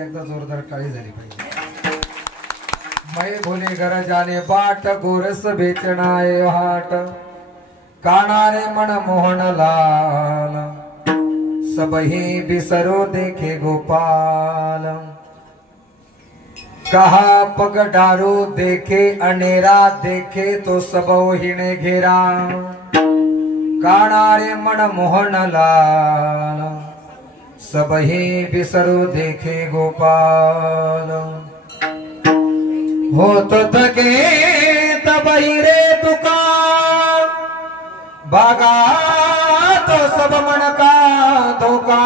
एकदा जोरदार टाळी झाली पाहिजे. मै भोले घर जाने बाट गोरस बेचनाए हाट कानारे मन मोहन लाल सबही बिसरो देखे गोपाल कहा पग डारू देखे अनेरा देखे तो सब हिणे घेरा कानारे मन मोहन लाल सबही बिसरो देखे गोपाल होत थके तबही रे तुका बागा तो सब मन का धोका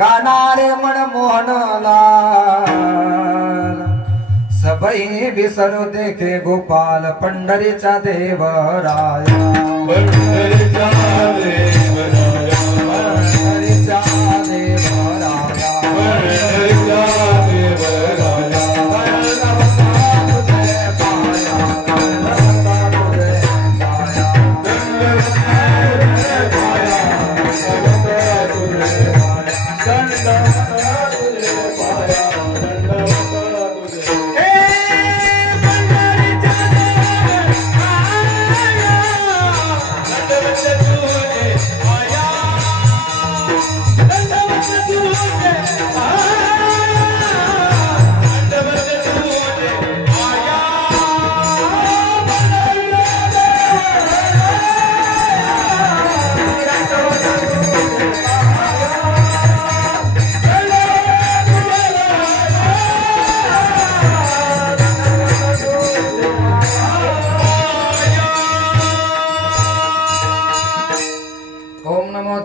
कानारे मन मोहन लाल सबही बिसरो देखे गोपाल पंढरीचा देवराया पंढरीचा देवराया पंढरीचा देवराया पंढरीचा देवराया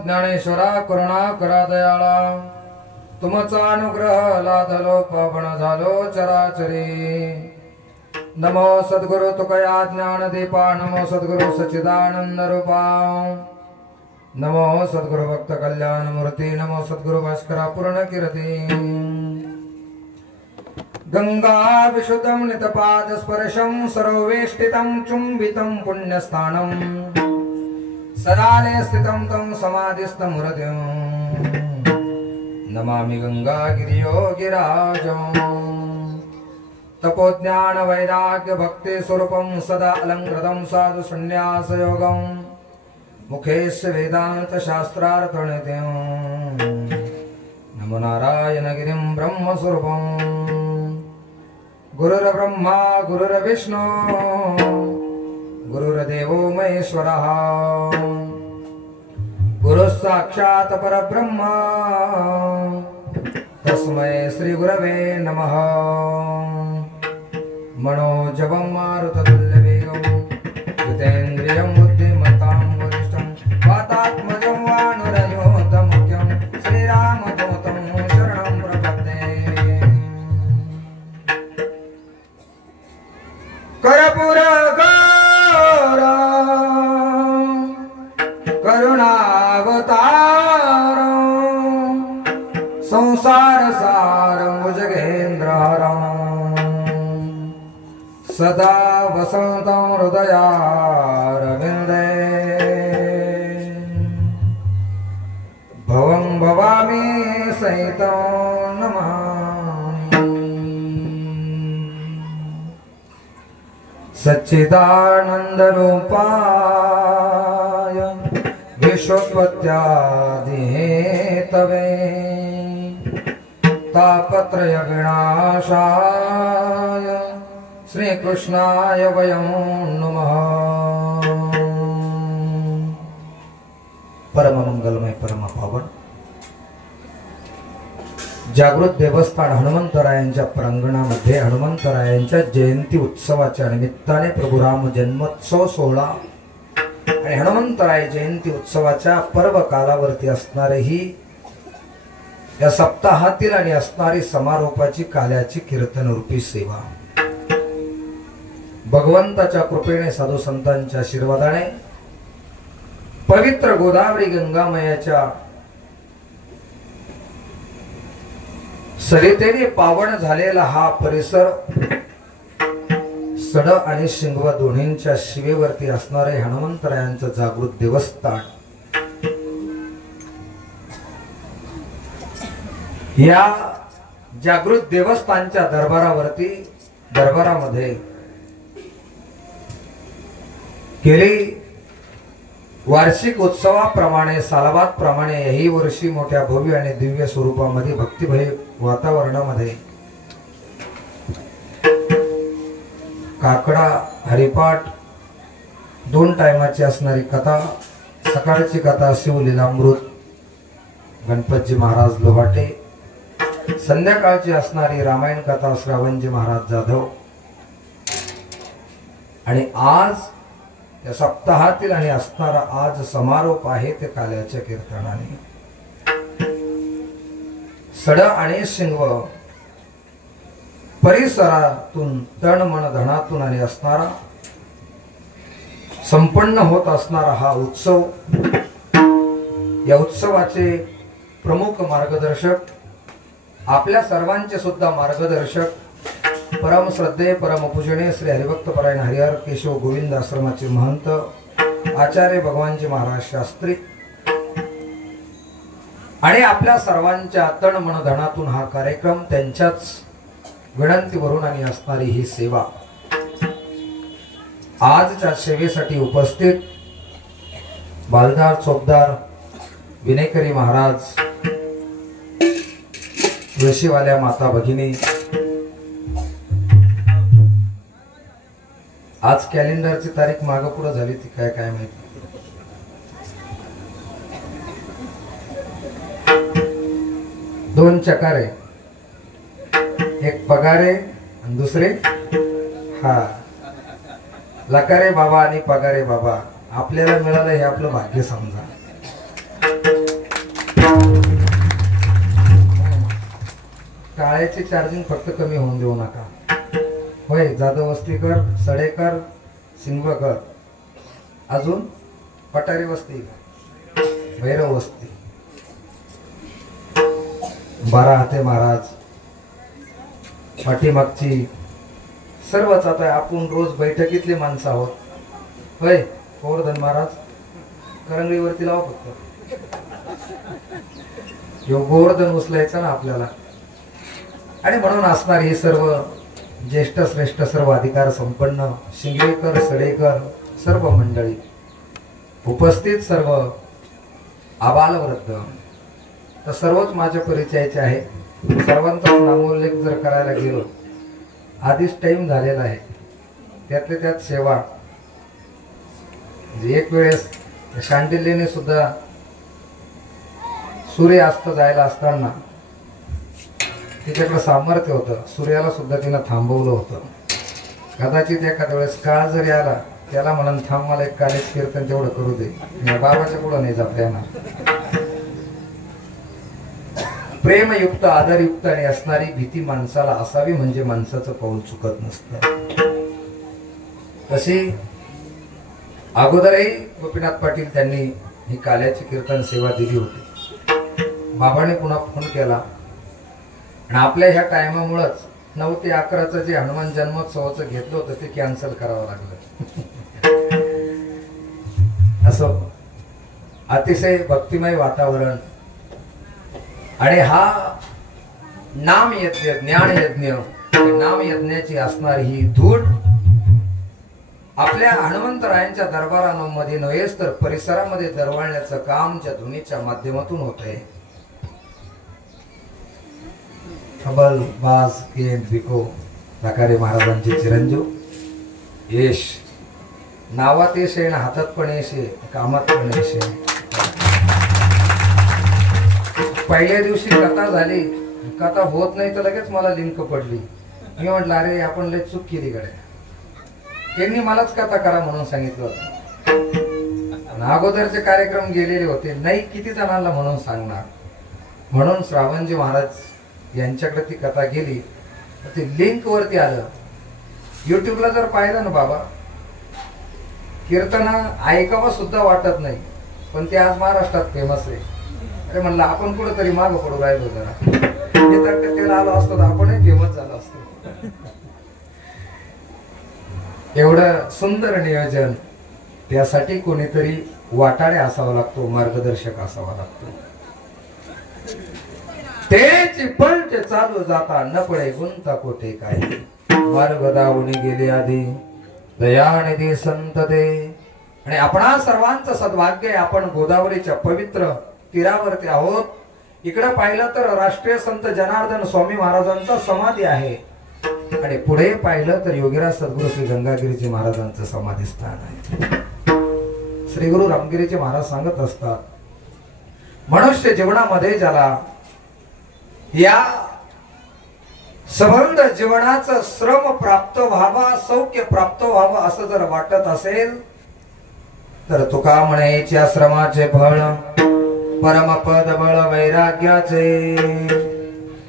ज्ञानेश्वरा करुणा करा दयाळा तुमचा अनुग्रह लाधलो पावन झालो चराचरी. नमो सद्गुरु तुकया ज्ञान दीपा नमो सद्गुरु सच्चिदानंद रूपा नमो सद्गुरु भक्त कल्याण मूर्ती नमो सद्गुरु भास्करा पूर्ण कीर्ती. गंगा विशुद्धं नितपाद स्पर्शं सर्वेष्टितं चुंबितं पुण्यस्थानं सदाले स्थितं तं समाधिस्थमूर्तिं नमामि गंगागिरियोगिराजं. तपोज्ञान वैराग्य भक्ति स्वरूपं सदा अलंकृतं साधु संन्यासयोगं मुखेश वेदांत शास्त्रार्थनित्यं नमो नारायणगिरिं ब्रह्मस्वरूपं. गुरुर्ब्रह्मा गुरुर्विष्णु गुरुर्देवो महेश्वरः गुरु साक्षात् परब्रह्म तस्मै श्री गुरवे नमः. मनोजवं मारुततुल्यवेगं जितेन्द्रियं बुद्धिमतां वरिष्ठं वातात्मजं वानरयोधमुख्यं श्रीरामदूतं शरणं प्रपद्ये. कर्पूर करुणावतार संसार सारं भुजगेन्द्रहरं सदा वसन्तं हृदयारविन्दे. भवं भवामि सहितं नमामि. सच्चिदानन्दरूपाय विश्वोत्पत्त्यादिहेतवे तापत्रय विनाशाय श्रीकृष्णाय वयं नमः. परम मंगलमय परम पावन जागृत देवस्थान हनुमंतरायांच्या प्रांगणामध्ये हनुमंतरायांच्या जयंती उत्सवाच्या निमित्ताने प्रभू राम जन्मोत्सव सोहळा आणि हनुमंतराय जयंती उत्सवाच्या पर्व कालावरती असणारे ही या सप्ताहातील आणि असणारी समारोपाची काल्याची कीर्तन रूपी सेवा भगवंताच्या कृपेने साधू संतांच्या आशीर्वादाने पवित्र गोदावरी गंगामयाच्या सरितेने पावन झालेला हा परिसर सड आणि शिंगव दोन्हींच्या शिवेवरती असणारे हनुमंतरायांचं जागृत देवस्थान या जागृत देवस्थानच्या दरबारामध्ये गेली वार्षिक उत्सवाप्रमाणे सालाबाद प्रमाणे यही वर्षी मोठ्या भव्य आणि दिव्य स्वरूपामध्ये भक्तिभय वातावरणामध्ये काकडा हरिपाठ 2 टायमाची असणारी कथा, सकाळची कथा शिवलीलामृत गणपतजी महाराज लोहाटे, संध्याकाळची असणारी रामायण कथा श्रावणजी महाराज जाधव आणि आज या सप्ताहातील आणि असणारा आज समारोप आहे ते काल्याच्या कीर्तनाने सड आणि शिंगव परिसरातून तन मन धनातून आणि असणारा संपन्न होत असणारा हा उत्सव, या उत्सवाचे प्रमुख मार्गदर्शक आपल्या सर्वांचे सुद्धा मार्गदर्शक परम श्रद्धेय परम पूजनीय श्री हरिभक्त परायण हरिहर केशव गोविंद आश्रमाचे महंत आचार्य भगवानजी महाराज शास्त्री आणि आपल्या सर्वांच्या तन मन धनातून हा कार्यक्रम त्यांच्याच विनंतीवरून आणि असणारी ही सेवा आजच्या सेवेसाठी उपस्थित बालदार चोपदार विनेकरी महाराज, तुळशीवाल्या माता भगिनी, आज कॅलेंडरची तारीख मागे पुढे झाली ती काय माहिती, दोन चकारे, एक पगारे आणि दुसरे हा लकारे बाबा आणि पगारे बाबा आपल्याला मिळालं हे आपलं भाग्य समजा. टाळ्याची चार्जिंग फक्त कमी होऊन देऊ नका. होय, जाधव वस्तीकर, सडेकर, सिंगवकर, अजून पटारी वस्ती, भैरव वस्ती, बारा हाते महाराज, पाठीमागची सर्वच. आता आपण रोज बैठकीतली माणसं आहोत. होय गोवर्धन महाराज, करंगळीवरती लावा फक्त. गोवर्धन उचलायचं ना आपल्याला. आणि म्हणून असणार ही सर्व ज्येष्ठ श्रेष्ठ सर्व अधिकार संपन्न शिंगवेकर सडेकर सर्व मंडळी उपस्थित, सर्व आबालवृद्ध, तर सर्वच माझ्या परिचयाचे आहे. सर्वांचा नामोल्लेख जर करायला गेलो आधीच टाइम झालेला आहे. त्यातल्या त्यात सेवा एक वेळेस शांडिल्यने सुद्धा सूर्य अस्त जायला असताना तिच्याकडे सामर्थ्य होतं, सूर्याला सुद्धा तिनं थांबवलं होतं. कदाचित एखाद्या वेळेस काळ जरी आला त्याला म्हणून थांब, मला एक कालीच कीर्तन तेवढं करू दे, बाबाच्या पुढं नाही जाता येणार. प्रेमयुक्त आदरयुक्त आणि असणारी भीती माणसाला असावी म्हणजे माणसाचं पाऊल चुकत नसतं. तशी अगोदरही गोपीनाथ पाटील त्यांनी ही काल्याची कीर्तन सेवा दिली होती. बाबाने पुन्हा फोन केला आणि आपल्या ह्या टायमामुळेच 9 ते 11चं जे हनुमान जन्मोत्सवाचं घेतलं होतं ते कॅन्सल करावं लागलं. असं अतिशय भक्तिमय वातावरण आणि हा नाम यज्ञ ज्ञान यज्ञ नाम यज्ञाची असणारी ही धूट आपल्या हनुमंतरायांच्या दरबारांमध्ये नव्हेच तर परिसरामध्ये दरवळण्याचं काम ज्या ध्वनीच्या माध्यमातून होत आहे. खबल बाज केन बिको लकारे महाराजांचे चिरंजीव यश, नावात यश आहे ना हातात पण यश आहे, कामात पण यश आहे. पहिल्या दिवशी कथा झाली, कथा होत नाही तर लगेच मला लिंक पडली. मी म्हटलं अरे आपण लय चूक केली गड्या, त्यांनी मलाच कथा करा म्हणून सांगितलं होतं. अगोदरचे कार्यक्रम गेलेले होते, नाही किती जणांना म्हणून सांगणार. म्हणून श्रावणजी महाराज यांच्याकडे ती कथा गेली, ती लिंक वरती आलं. युट्यूबला जर पाहिलं ना बाबा, कीर्तन ऐकावं सुद्धा वाटत नाही, पण ते आज महाराष्ट्रात फेमस आहे. अरे म्हणलं आपण कुठेतरी मागं पडू राहिलो, जरा त्याला आलो असतो तर आपणही फेमस झालो असतो. एवढं सुंदर नियोजन, त्यासाठी कोणीतरी वाटाडे असावा लागतो, मार्गदर्शक असावा लागतो. तेची पंच चालू जाता न पडे गुंता कोठे काही मार्ग दावणी गेली आधी दयानिधी संत दे. आणि आपणा सर्वांचं सद्भाग्य आहे, आपण गोदावरीच्या पवित्र तीरावरती आहोत. इकडे पाहिलं तर राष्ट्रीय संत जनार्दन स्वामी महाराजांचा समाधी आहे आणि पुढे पाहिलं तर योगीराज सद्गुरू श्री गंगागिरीजी महाराजांचं समाधी स्थान आहे. श्री गुरु रामगिरीजी महाराज सांगत असतात, मनुष्य जीवनामध्ये ज्याला या संबंध जीवनाचं श्रम प्राप्त व्हावा, सौख्य प्राप्त व्हावं असं जर वाटत असेल तर तुका म्हणायच्या श्रमाचे फळ परमपद बळ वैराग्याचे.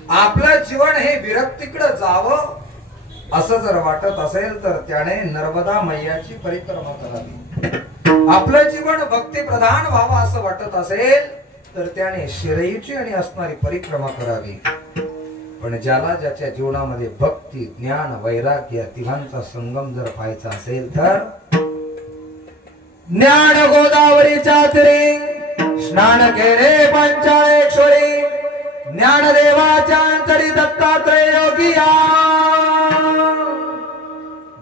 आपलं जीवन हे विरक्तीकडे जावं असं जर वाटत असेल तर त्याने नर्मदा मैयाची परिक्रमा करावी. आपलं जीवन भक्ती प्रधान व्हावं असं वाटत असेल तर त्याने शिरईची आणि असणारी परिक्रमा करावी. पण ज्याला ज्याच्या जीवनामध्ये भक्ती ज्ञान वैराग्य तिघांचा संगम जर पाहायचा असेल तर ज्ञान गोदावरीच्या तीरी स्नान केले पंचाळेश्वरी ज्ञानदेवाच्या अंतरी दत्तात्रय योगिया.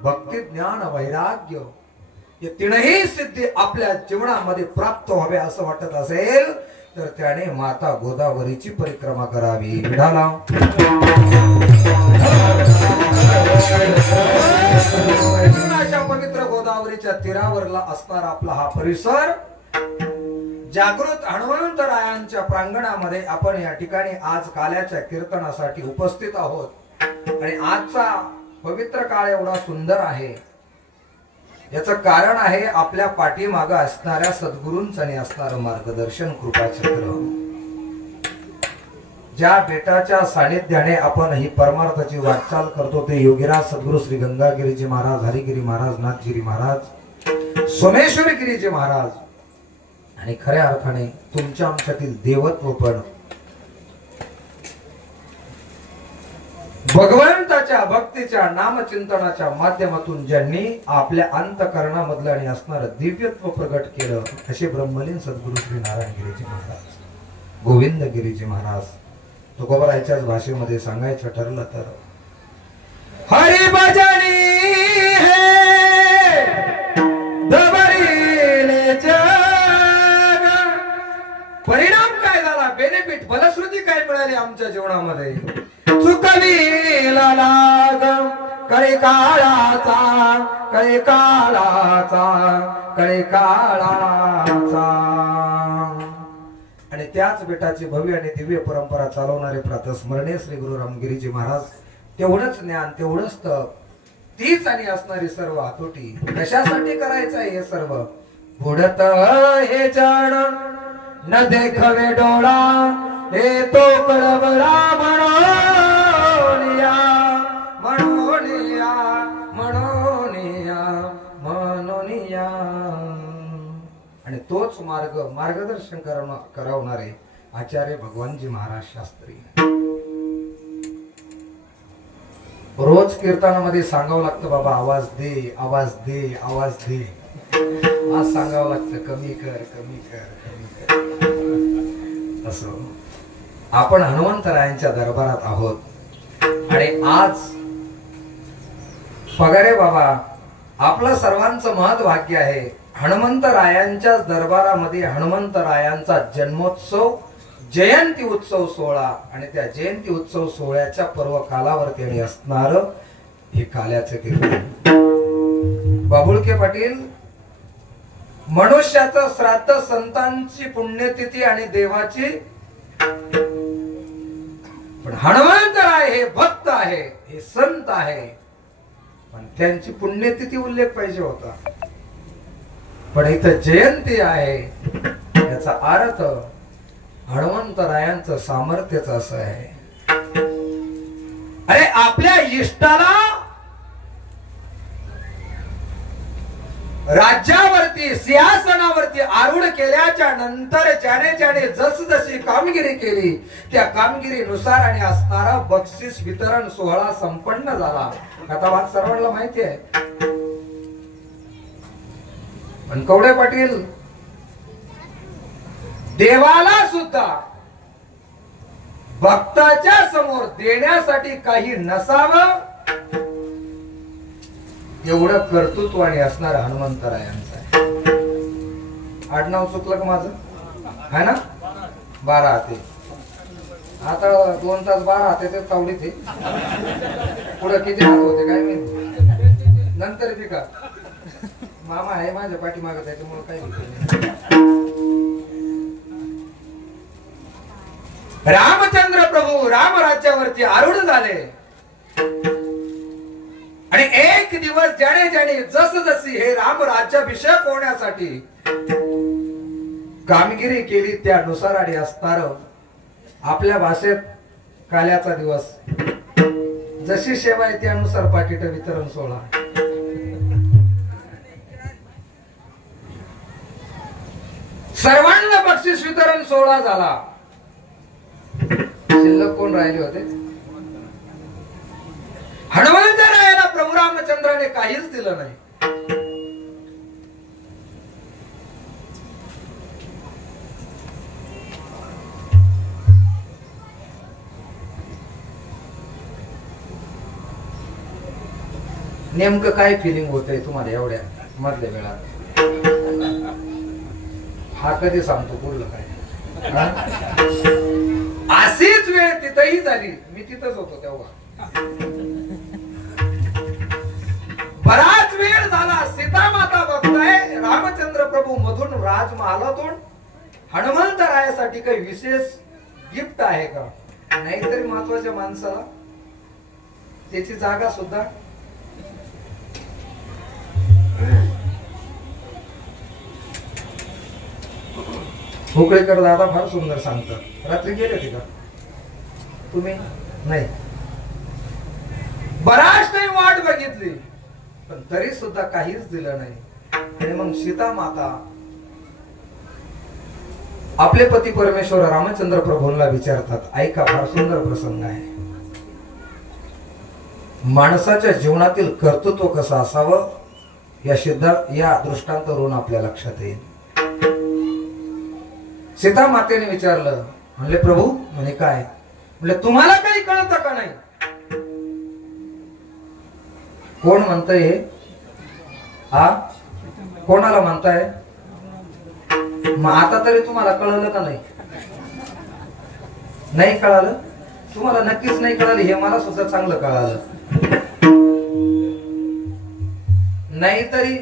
भक्ती ज्ञान वैराग्य हे तीनही सिद्धी आपल्या जीवनामध्ये प्राप्त व्हावे असं वाटत असेल तर त्याने माता गोदावरीची परिक्रमा करावी. विठाला अशा पवित्र गोदावरीच्या तीरावरला असणारा आपला हा परिसर जागृत हनुमंतरायांच्या प्रांगणामध्ये आपण या ठिकाणी आज काल्याच्या कीर्तनासाठी उपस्थित आहोत. आणि आजचा पवित्र काळ एवढा सुंदर आहे याचं कारण आहे आपल्या पाठीमागे असणाऱ्या सद्गुरूंचं आणि असणारं मार्गदर्शन कृपाचक्र. ज्या बेटाच्या सानिध्याने आपण ही परमार्थाची वाटचाल करतो ते योगीराज सद्गुरू श्री गंगागिरीजी महाराज, हरिगिरी महाराज, नाथगिरी महाराज, सोमेश्वर गिरीजी महाराज आणि खऱ्या अर्थाने तुमच्या आमच्यातील देवत्व पण भगवंताच्या भक्तीच्या नामचिंतनाच्या माध्यमातून ज्यांनी आपल्या अंतःकरणामधलं आणि असणारं दिव्यत्व प्रगट केलं असे ब्रह्मलीन सद्गुरू श्री नारायण गिरीजी महाराज, गोविंद गिरीजी महाराज. तुकोबारायच्याच भाषेमध्ये सांगायचं ठरलं तर हरी भजनी हे दबरीले जग. परिणाम काय झाला, बेनिफिट फलश्रुती काय मिळाली आमच्या जीवनामध्ये. चुकवीला लाग कळे काळाचा, कळे काळाचा, कळे काळाचा. आणि त्याच बेटाची भव्य आणि दिव्य परंपरा चालवणारे प्रातस्मरणीय श्री गुरु रामगिरीजी महाराज. तेवढंच ज्ञान, तेवढंच तप, तीच आणि असणारी सर्व हातोटी कशासाठी करायचं आहे हे सर्व. बुडत हे जण न देखवे डोळा हे तो कळवळा म्हणोनिया, म्हणोनिया, म्हणोनिया, म्हणोनिया. आणि तोच मार्गदर्शन करवणारे आचार्य भगवानजी महाराज शास्त्री. रोज कीर्तनामध्ये सांगावं लागतं बाबा आवाज दे, आवाज दे, आवाज दे. आज सांगावं लागतं कमी कर, कमी कर, कमी कर. असं आपण हनुमंतरायांच्या दरबारात आहोत आणि आज पगारे बाबा आपलं सर्वांचं महत् भाग्य आहे. हनुमंतरायांच्या दरबारामध्ये हनुमंतरायांचा जन्मोत्सव जयंती उत्सव सोहळा आणि त्या जयंती उत्सव सोहळ्याच्या पर्व कालावरती असणार हे काल्याचे कीर्तन. बाबुळके पाटील, मनुष्याचं श्राद्ध संतांची पुण्यतिथी आणि देवाची, पण हनुमंतराय हे भक्त आहे, हे संत आहे, पण त्यांची पुण्यतिथी उल्लेख पाहिजे होता. पण इथं जयंती आहे याचा अर्थ हनुमंतरायांचं सामर्थ्यच असं आहे. अरे आपल्या इष्टाला राज्यावरती सिंहासनावरती आरूढ केल्याच्या नंतर ज्याने ज्याने जसजशी कामगिरी केली त्या कामगिरीनुसार आणि असणारा बक्षीस वितरण सोहळा संपन्न झाला. आता बात सर्वांना माहिती आहे. पण कवडे पाटील, देवाला सुद्धा भक्ताच्या समोर देण्यासाठी काही नसावं एवढं कर्तृत्वाने असणार हनुमंतरायांचं आहे. आडनाव चुकलं का माझं? है ना? 12 हाते. आता 2 तास 12 हाताचे तावडीत आहे. पुढे किती हात होते काय माहिती, नंतर बी का. मामा आहे माझ्या पाठीमागे, त्याच्यामुळे काही रामचंद्र प्रभू राम राज्यावरती आरूढ झाले आणि एक दिवस ज्याने ज्याने जसजशी हे राम राज्याभिषेक होण्यासाठी कामगिरी केली त्यानुसार आणि असणार आपल्या भाषेत काल्याचा दिवस जशी सेवा आहे त्यानुसार पाकिट वितरण सोहळा. सर्वांना बक्षीस वितरण सोहळा झाला. शिल्लक कोण राहिले होते? हनुमंतरायाला प्रभू रामचंद्राने काहीच दिलं नाही. नेमकं काय फिलिंग होतंय तुम्हाला एवढ्या मधल्या वेळात? हा कधी सांगतो पुढलं काय? अशीच वेळ तिथंही झाली. मी तिथंच होतो तेव्हा. बराच वेळ झाला. सीता माता बघताय रामचंद्र प्रभू मधून राजमहालातून हनुमंतरायासाठी काही विशेष गिफ्ट आहे का? नाहीतरी महत्वाच्या माणसाला त्याची जागा सुद्धा भोकळेकर दादा फार सुंदर सांगतात. रात्री गेले होते का तुम्ही? नाही. बराच टाइम वाट बघितली पण तरी सुद्धा काहीच दिलं नाही. आणि मग सीता माता आपले पती परमेश्वर रामचंद्र प्रभूंना विचारतात. ऐका, फार सुंदर प्रसंग आहे. माणसाच्या जीवनातील कर्तृत्व कसं असावं या दृष्टांतावरून आपल्या लक्षात येईल. सीता मातेने विचारलं. म्हणले प्रभू, म्हणे काय? म्हणले तुम्हाला काही कळतं का नाही? कोण म्हणतंय हे? हा, कोणाला म्हणताय? मग आता तरी तुम्हाला कळलं का नाही? नाही कळालं? तुम्हाला नक्कीच नाही कळालं हे मला सुद्धा चांगलं कळालं. नाहीतरी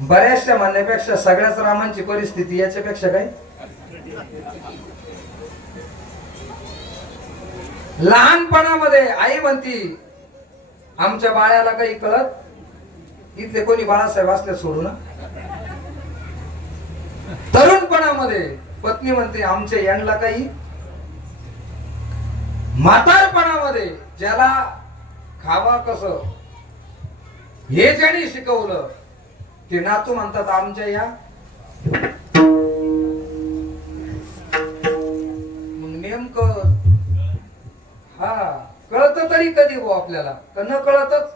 बऱ्याचशा म्हणण्यापेक्षा सगळ्याच रामांची परिस्थिती याच्यापेक्षा काय? लहानपणामध्ये आई म्हणती आमच्या बाळाला काही कळत. इथले कोणी बाळासाहेब असले सोडू ना. तरुणपणामध्ये पत्नी म्हणते आमच्या यांना काही. म्हातारपणामध्ये ज्याला खावा कसं हे ज्यांनी शिकवलं ते नातू म्हणतात आमच्या या. मग नेमकं हा कळत तरी कधी हो आपल्याला का न कळतच?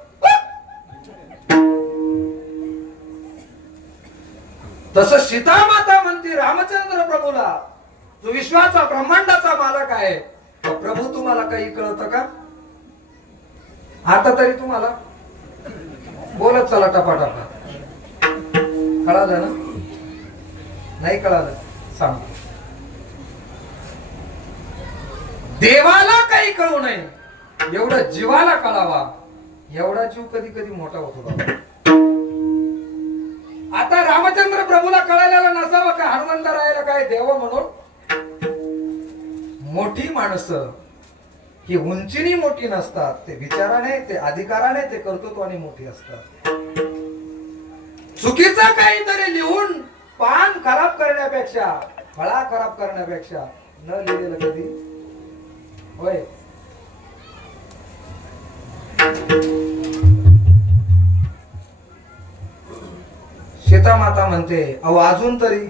तसं सीता माता म्हणते रामचंद्र प्रभूला, जो विश्वाचा ब्रह्मांडाचा मालक आहे, प्रभू तुम्हाला काही कळतं का? आता तरी तुम्हाला बोलत चला टपाटपा. कळालं ना? नाही कळालं सांग. देवाला काही कळू नये एवढं जीवाला कळावा एवढा जीव कधी कधी मोठा होतो बाबा. आता रामचंद्र प्रभूला कळालेला नसावं का हनुमंतरायाला काय देव म्हणून? मोठी माणसं ही उंचीनी मोठी नसतात, ते विचाराने, ते अधिकाराने, ते कर्तृत्वाने मोठी असतात. चुकीचं काहीतरी लिहून पान खराब करण्यापेक्षा, फळा खराब करण्यापेक्षा न लिहिलेलं कधी होय. सीता माता म्हणते अहो अजून तरी.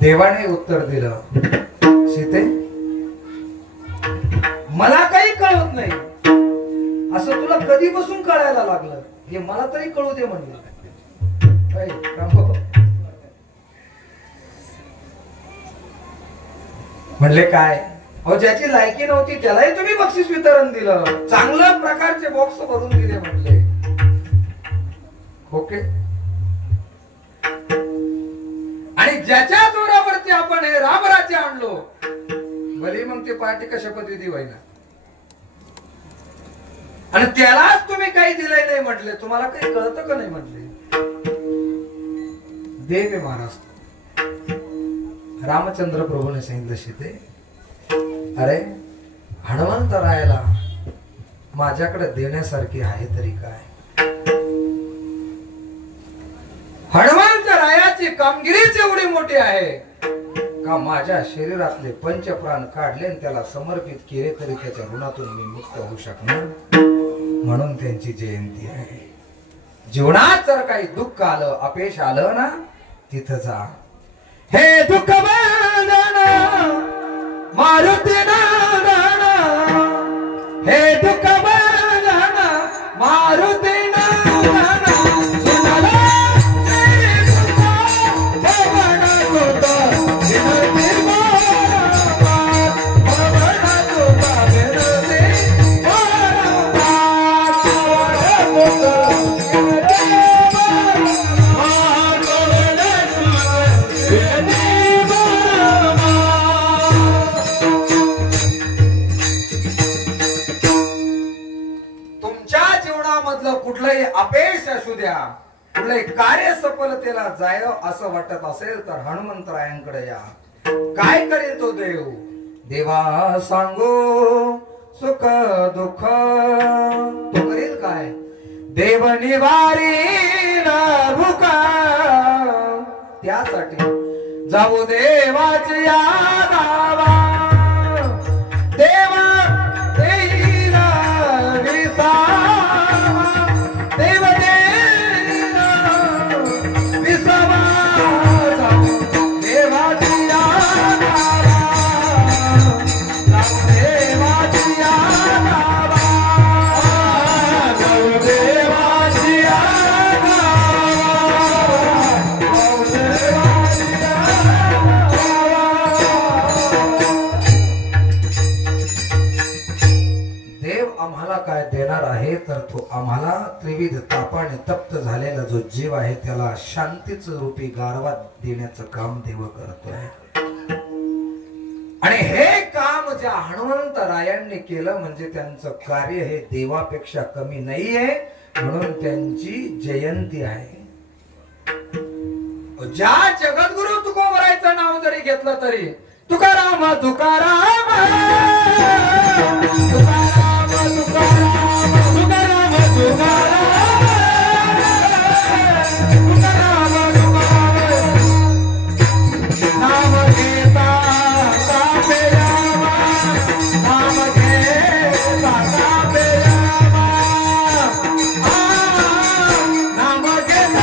देवाने उत्तर दिलं सीते मला काही कळत नाही. असं तुला कधीपासून कळायला लागलं हे मला तरी कळू दे म्हणलं. म्हणले काय? अहो ज्याची लायकी नव्हती त्यालाही तुम्ही बक्षीस वितरण दिलं, चांगल्या प्रकारचे बॉक्स भरून दिले म्हणले. ओके. आणि ज्याच्या जोरावरती आपण हे रामराज्य आणलो भले मग ते पार्टी का शपथविधी व्हायना, आणि त्यालाच तुम्ही काही दिलंय नाही म्हटले. तुम्हाला काही कळतं का नाही म्हटले? देव महाराज रामचंद्र प्रभूने सांगितलं सीते, अरे हनुमंतरायाला माझ्याकडे देण्यासारखी आहे तरी काय? हनुमंतरायाची कामगिरीच एवढी मोठी आहे का माझ्या शरीरातले पंचप्राण काढले आणि त्याला समर्पित केले तरी त्याच्या ऋणातून मी मुक्त होऊ शकणार. म्हणून त्यांची जयंती आहे. जीवनात जर काही दुःख आलं, अपयश आलं ना, तिथं जा. हे दुःख मारुती नारायण, हे दुःख मारुती कुठलंही अपयश असू द्या, कुठलंही कार्य सफलतेला जायं असं वाटत असेल तर हनुमंतरायांकडे या. काय करेल तो देव? देवा सांगो सुख दुःख, तो करेल काय? देव निवारील भुका, त्यासाठी जाऊ देवाची यादावा. देवा देईल विसावा, देव देईल विसावा, जाऊ देवाची यादावा, जाऊ देवाची यादावा, जाऊ देवाची यादावा, जाऊ देवाची आम्हाला काय देणार आहे तर तो आम्हाला त्रिविध तापाने तप्त झालेला जो जीव आहे त्याला शांतीच रूपी गारवा देण्याचं काम देव करतोय. आणि हे काम ज्या हनुमंतरायांनी केलं म्हणजे त्यांचं कार्य हे देवापेक्षा कमी नाहीये, म्हणून त्यांची जयंती आहे. ज्या जगद्गुरु तुकोबरायचं नाव जरी घेतलं तरी तुकाराम तुकाराम तुकाराम तुकाराम तुकाराम तुकाराम नाम घेता सापे रामा, नाम घेता सापे रामा, नाम घेता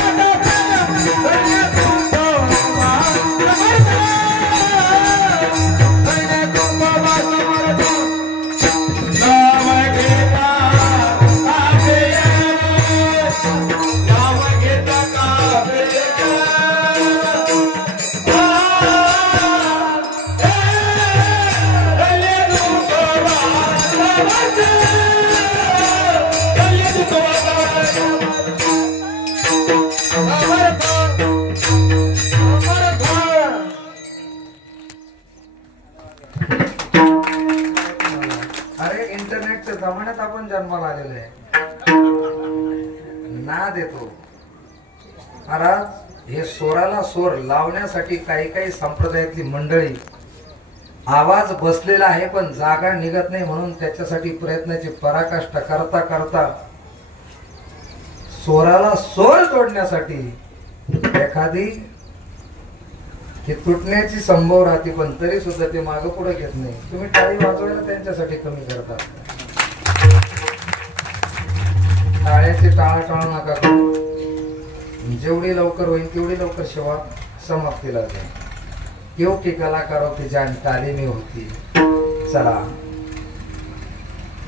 जमान्यात आपण जन्माला आलेलो आहे ना देतो महाराज. हे स्वराला स्वर लावण्यासाठी काही काही संप्रदायातली मंडळी आवाज बसलेला आहे पण जागा निघत नाही, म्हणून त्याच्यासाठी प्रयत्नाची पराकाष्ठा करता करता स्वराला स्वर जोडण्यासाठी एखादी की तुटण्याची संभव राहते, पण तरी सुद्धा ते मागं पुढे घेत नाही. तुम्ही टाळी वाजवायला त्यांच्यासाठी कमी करता. टाळ्याची टाळाटाळ नका करू. जेवढी लवकर होईल तेवढी लवकर सेवा समाप्तीला जाईल. क्योंकि कलाकारों की जान तालीमी होती. चला,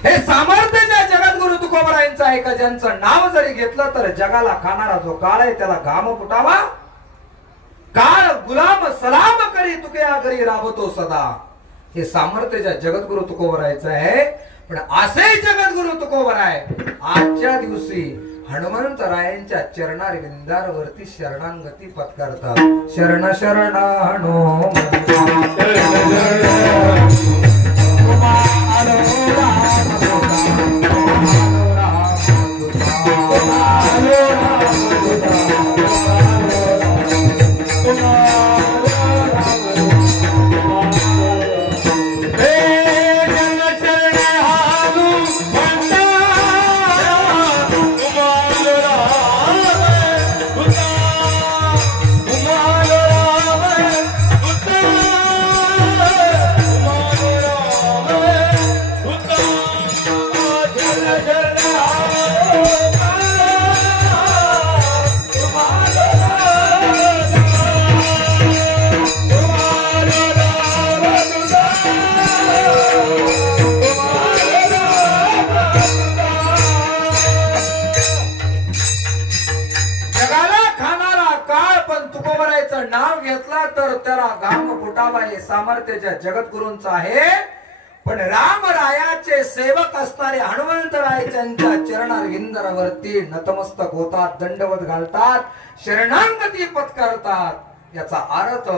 हे सामर्थ्य ज्या जगद्गुरु तुकोबरायांचं आहे का, ज्यांचं नाव जरी घेतलं तर जगाला खाणारा जो काळ आहे त्याला घाम फुटावा. काळ गुलाम सलाम करी तुके आगरी राबतो सदा. हे सामर्थ्याच्या जगद्गुरु तुकोबरायचं आहे. पण असे जगद्गुरु तुकोबराय आजच्या दिवशी हनुमंतरायांच्या चरणारविंदावरती शरणांगती पत्करतात. शरण शरणानो नाव घेतला तर त्याला घाम फुटावा हे सामर्थ्याच्या जगद्गुरूंचं आहे. पण रामरायाचे सेवक असणारे हनुमंतराय त्यांच्या चरणारविंदावरती नतमस्तक होतात, दंडवत घालतात, शरणांगती पत्करतात. याचा अर्थ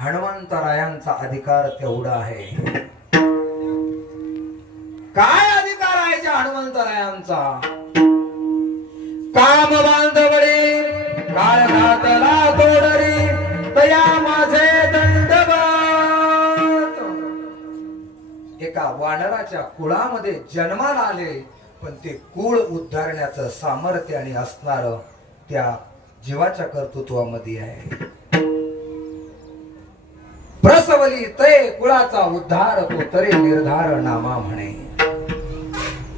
हनुमंतरायांचा अधिकार तेवढा आहे. काय अधिकार आहे त्या हनुमंतरायांचा? काम बांधवडे काळ घातला तोडरी तया माझे दंडवत. एका वानराच्या कुळामध्ये जन्माला आले, पण ते कुळ उद्धारण्याचं सामर्थ्य आणि असणार त्या जीवाच्या कर्तृत्वामध्ये आहे. प्रसवली तय कुळाचा उद्धार तो तरे निर्धार नामा म्हणे.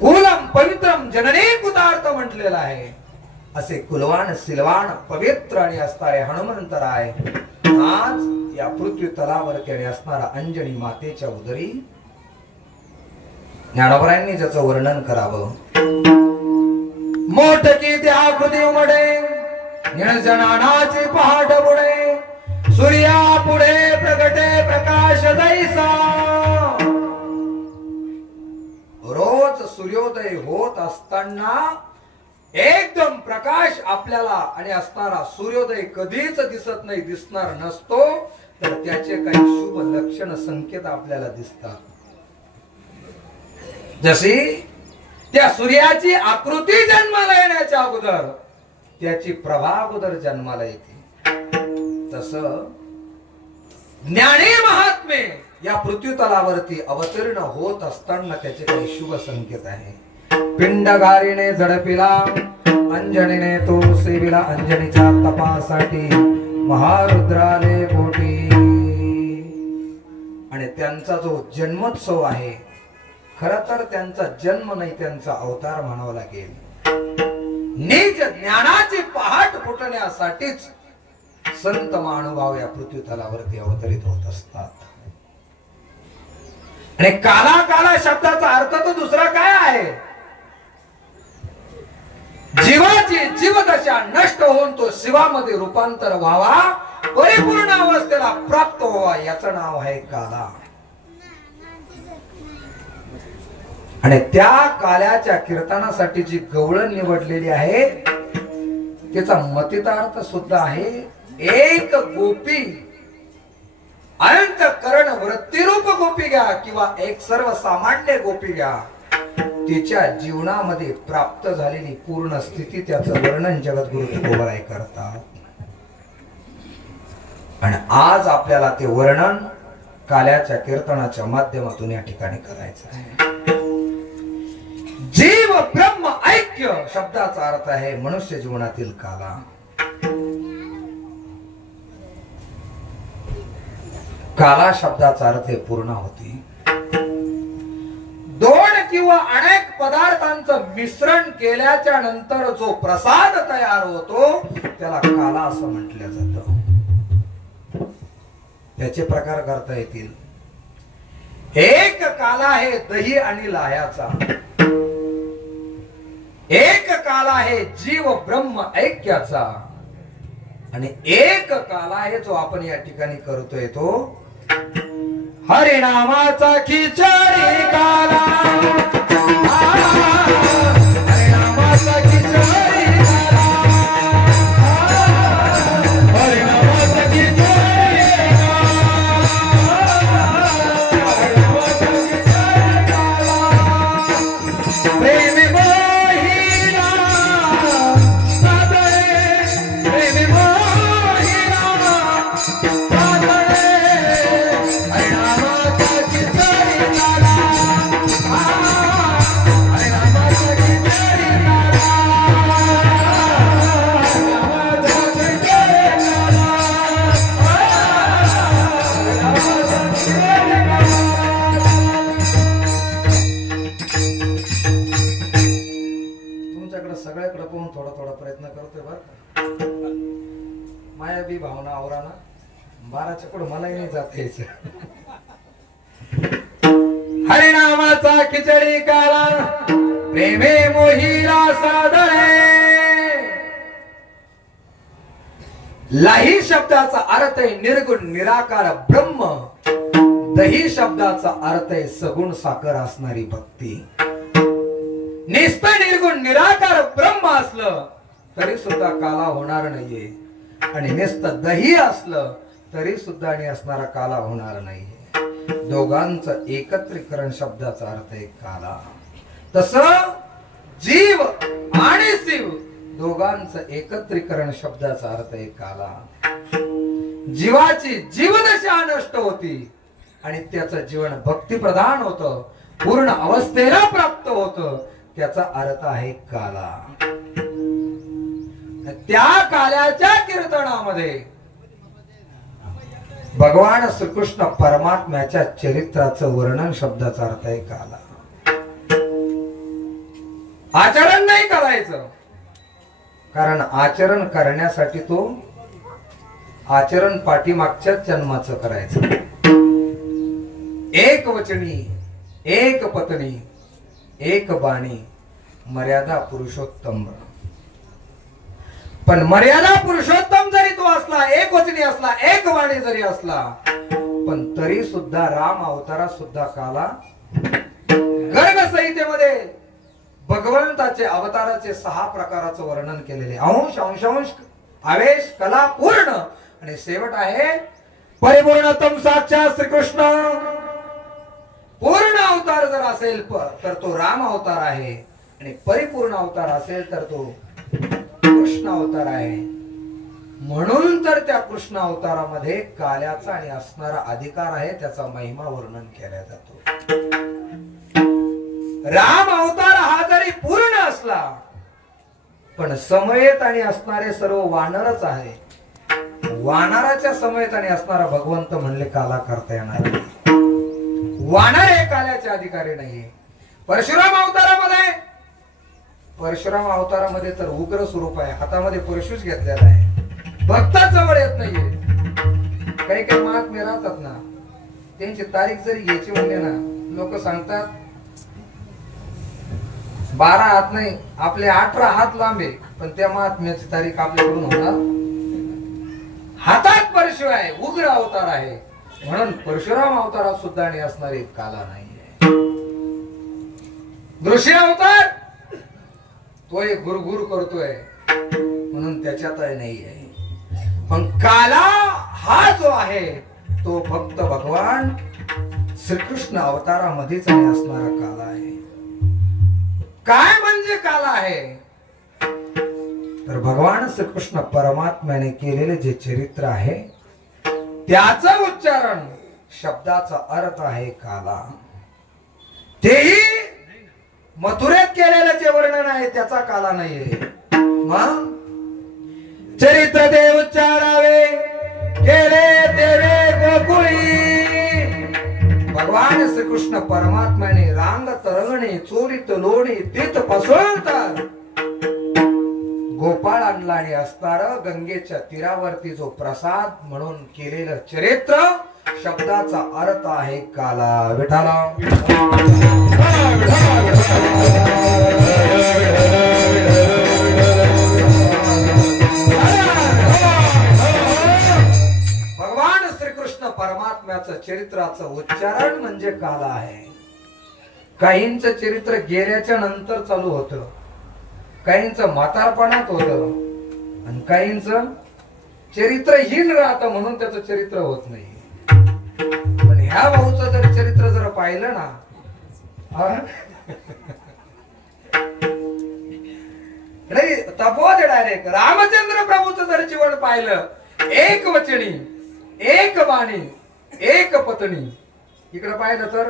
कुलम पवित्रम जननी कुतार्थ म्हटलेला आहे. असे कुलवान सिलवान पवित्र आणि असणारे हनुमंतराय आज या पृथ्वी तलावरती आणि असणारा अंजनी मातेच्या उदरी. ज्ञानोबरायांनी ज्याचं वर्णन करावं. मोठकी त्या कृती उमडे निळजनाची पहाट बुडे सूर्या पुढे प्रगटे प्रकाश दैसा. रोज सूर्योदय होत असताना एकदम प्रकाश आपल्याला आणि असणारा सूर्योदय कधीच दिसत नाही, दिसणार नसतो. तर त्याचे काही शुभ लक्षण संकेत आपल्याला दिसतात. जशी त्या सूर्याची आकृती जन्माला येण्याच्या अगोदर त्याची प्रभा अगोदर जन्माला येते, तस ज्ञानी महात्मे या पृथ्वी तलावरती अवतीर्ण होत असताना त्याचे काही शुभ संकेत आहे. पिंडगारीने झडपिला अंजनीने तो सेविला. अंजनीच्या तपासाठी महारुद्राले कोटी. आणि त्यांचा जो जन्मोत्सव आहे, खर तर त्यांचा जन्म नाही, त्यांचा अवतार म्हणावा लागेल. निज ज्ञानाची पहाट फुटण्यासाठीच संत महानुभाव या पृथ्वी तलावरती अवतरित होत असतात. आणि काला काला शब्दाचा अर्थ तो दुसरा काय आहे? जीवाची जीवदशा नष्ट होऊन तो शिवामध्ये रूपांतर व्हावा, परिपूर्ण अवस्थेला प्राप्त व्हावा, याचं नाव आहे काला. आणि त्या काल्याच्या कीर्तनासाठी जी गवळण निवडलेली आहे त्याचा मतितार्थ सुद्धा आहे. एक गोपी अंतःकरण वृत्तिरूप गोपी घ्या किंवा एक सर्वसामान्य गोपी घ्या, तिच्या जीवनामध्ये प्राप्त झालेली पूर्ण स्थिती त्याचं वर्णन जगद्गुरु तुकोबराय करतात. आणि आज आपल्याला ते वर्णन काल्याच्या कीर्तनाच्या माध्यमातून या ठिकाणी करायचं आहे. जीव ब्रह्म ऐक्य शब्दाचा अर्थ आहे मनुष्य जीवनातील काला. काला शब्दाचा अर्थ पूर्ण होती. दोन किंवा अनेक पदार्थांचं मिश्रण केल्याच्या नंतर जो प्रसाद तयार होतो त्याला काला असं म्हटलं जातं. त्याचे प्रकार करता येतील. एक काला आहे दही आणि लाह्याचा. एक काला आहे जीव ब्रह्म ऐक्याचा. आणि एक काला आहे जो आपण या ठिकाणी करतोय तो हरिनामाचा खिचडी काला भावना आवराना बाराच्या पुढे मलाही नाही जात यायचं. हरिनामाचा खिचडी काला प्रेमे मोहिला सादळे. लाही शब्दाचा अर्थ आहे निर्गुण निराकार ब्रह्म. दही शब्दाचा अर्थ आहे सगुण साकर असणारी भक्ती. निस्त निर्गुण निराकार ब्रह्म असलं तरी सुद्धा काला होणार नाहीये आणि नुसतं दही असलं तरी सुद्धा आणि असणारा काला होणार नाहीये. दोघांचं एकत्रीकरण शब्दाचा अर्थ आहे काला. तसं जीव आणि शिव दोघांचं एकत्रीकरण शब्दाचा अर्थ आहे काला. जीवाची जीवदशा नष्ट होती आणि त्याचं जीवन भक्तिप्रधान होतं, पूर्ण अवस्थेला प्राप्त होतं. त्याचा अर्थ आहे काला. त्या काल्याच्या कीर्तनामध्ये भगवान श्रीकृष्ण परमात्म्याच्या चरित्राचं वर्णन शब्दाचा अर्थ आहे काला. आचरण नाही करायचं, कारण आचरण करण्यासाठी तो आचरण पाठीमागच्याच जन्माचं करायचं. एक वचनी, एक पत्नी, एक बाणी, मर्यादा पुरुषोत्तम. पण मर्यादा पुरुषोत्तम जरी तो असला, एक वचनी असला, एक वाणी जरी असला, पण तरी सुद्धा राम अवतारात सुद्धा काला. गर्ग संहितेमध्ये भगवंताचे अवताराचे 6 प्रकाराचं वर्णन केलेले. अंश, अंशांश, आवेश, कला, पूर्ण आणि शेवट आहे परिपूर्णतम साक्षात श्रीकृष्ण. पूर्ण अवतार जर असेल तर तो राम अवतार आहे आणि परिपूर्ण अवतार असेल तर तो कृष्ण अवतार आहे. म्हणून तर त्या कृष्ण अवतारामध्ये काल्याचा आणि असणारा अधिकार आहे, त्याचा महिमा वर्णन केला जातो. राम अवतार हा जरी पूर्ण असला पण समयेत आणि असणारे सर्व वानरच आहे. वानराच्या समयेत आणि असणारा भगवंत म्हणले काला करता येणार. वानर हे काल्याचे अधिकारी नाहीये. परशुराम अवतारामध्ये तर उग्र स्वरूप आहे, हातामध्ये परशुच घेतलेला आहे, भक्त जवळ येत नाहीये. काही काही महात्मे राहतात ना, त्यांची तारीख जरी घ्यायची म्हणले ना, लोक सांगतात 12 हात नाही, आपले 18 हात लांबे, पण त्या महात्म्याची तारीख आपल्याकडून होणार. हातात परशु आहे, उग्र अवतार आहे, म्हणून परशुराम अवतारात सुद्धा आणि असणारी काला नाहीये. दृश्य अवतार तो एक गुरगुर करतोय म्हणून त्याच्यात नाहीये. पण काला हा जो आहे तो फक्त भगवान श्रीकृष्ण अवतारामध्येच असणारा काला आहे. काय म्हणजे काला आहे तर भगवान श्रीकृष्ण परमात्म्याने केलेले जे चरित्र आहे त्याचं उच्चारण शब्दाचा अर्थ आहे काला. तेही मथुरेत केलेलं जे वर्णन आहे त्याचा काला नाहीये. मग चरित्र ते उच्चारावे केले देवे गोकुळी. भगवान श्रीकृष्ण परमात्म्याने रांग तरंगणे चोरीत लोणी तीत पसळतात गोपाळ आणला आणि असणार गंगेच्या तीरावरती जो प्रसाद म्हणून केलेलं चरित्र शब्दाचा अर्थ आहे काला. विठाला भगवान श्रीकृष्ण परमात्म्याचं चरित्राचं उच्चारण म्हणजे काला आहे. काहींचं चरित्र गेल्याच्या नंतर चालू होतं, काहींचं म्हातारपणात होतं, आणि काहींचं चरित्रहीन राहतं म्हणून त्याचं चरित्र होत नाही. पण ह्या भाऊचं जर चरित्र जर पाहिलं ना, तपोवध डायरेक्ट रामचंद्र प्रभूचं जर जीवन पाहिलं, एक वचनी, एक वाणी, एक पत्नी, इकडे पाहिलं तर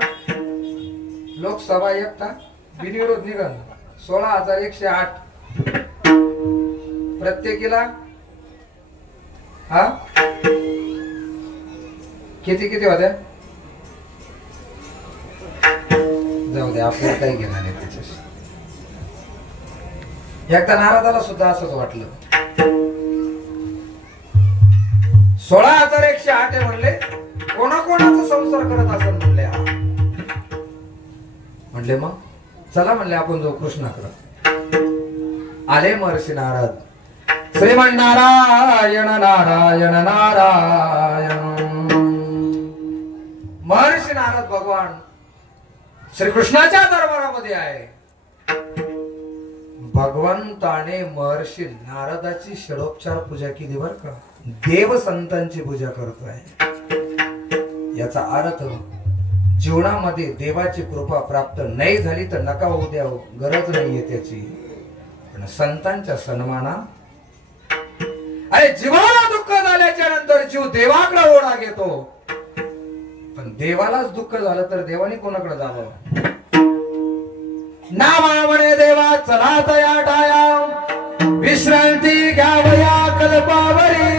लोकसभा एकटा बिनविरोध निघाल 16,108 प्रत्येकीला हा किती किती होत्या? जाऊ दे, आपल्याला काही घेणार नाही त्याच्याशी. एकदा नारदाला सुद्धा असंच वाटलं. 16,108 म्हणले, कोणाकोणाचा संसार करत असेल म्हणले. हा म्हणले मग चला म्हणले आपण जाऊ कृष्णाकडे. आले महर्षी नारद. श्रीमन नारायण नारायण नारायण. महर्षी नारद भगवान श्रीकृष्णाच्या दरबारामध्ये आहे. भगवंताने महर्षी नारदाची षडोपचार पूजा केली बर का. देव संतांची पूजा करतोय. याचा अर्थ जीवनामध्ये देवाची कृपा प्राप्त नाही झाली तर नका होऊ द्या, गरज नाहीये त्याची. पण संतांच्या सन्माना, अरे जीवाला दुःख झाल्याच्या नंतर जीव देवाकडे ओढा घेतो, पण देवालाच दुःख झालं तर देवाने कोणाकडे जावं? नामा म्हणे देवा चला तया टाया, विश्रांती घ्यावया कल्पावरी.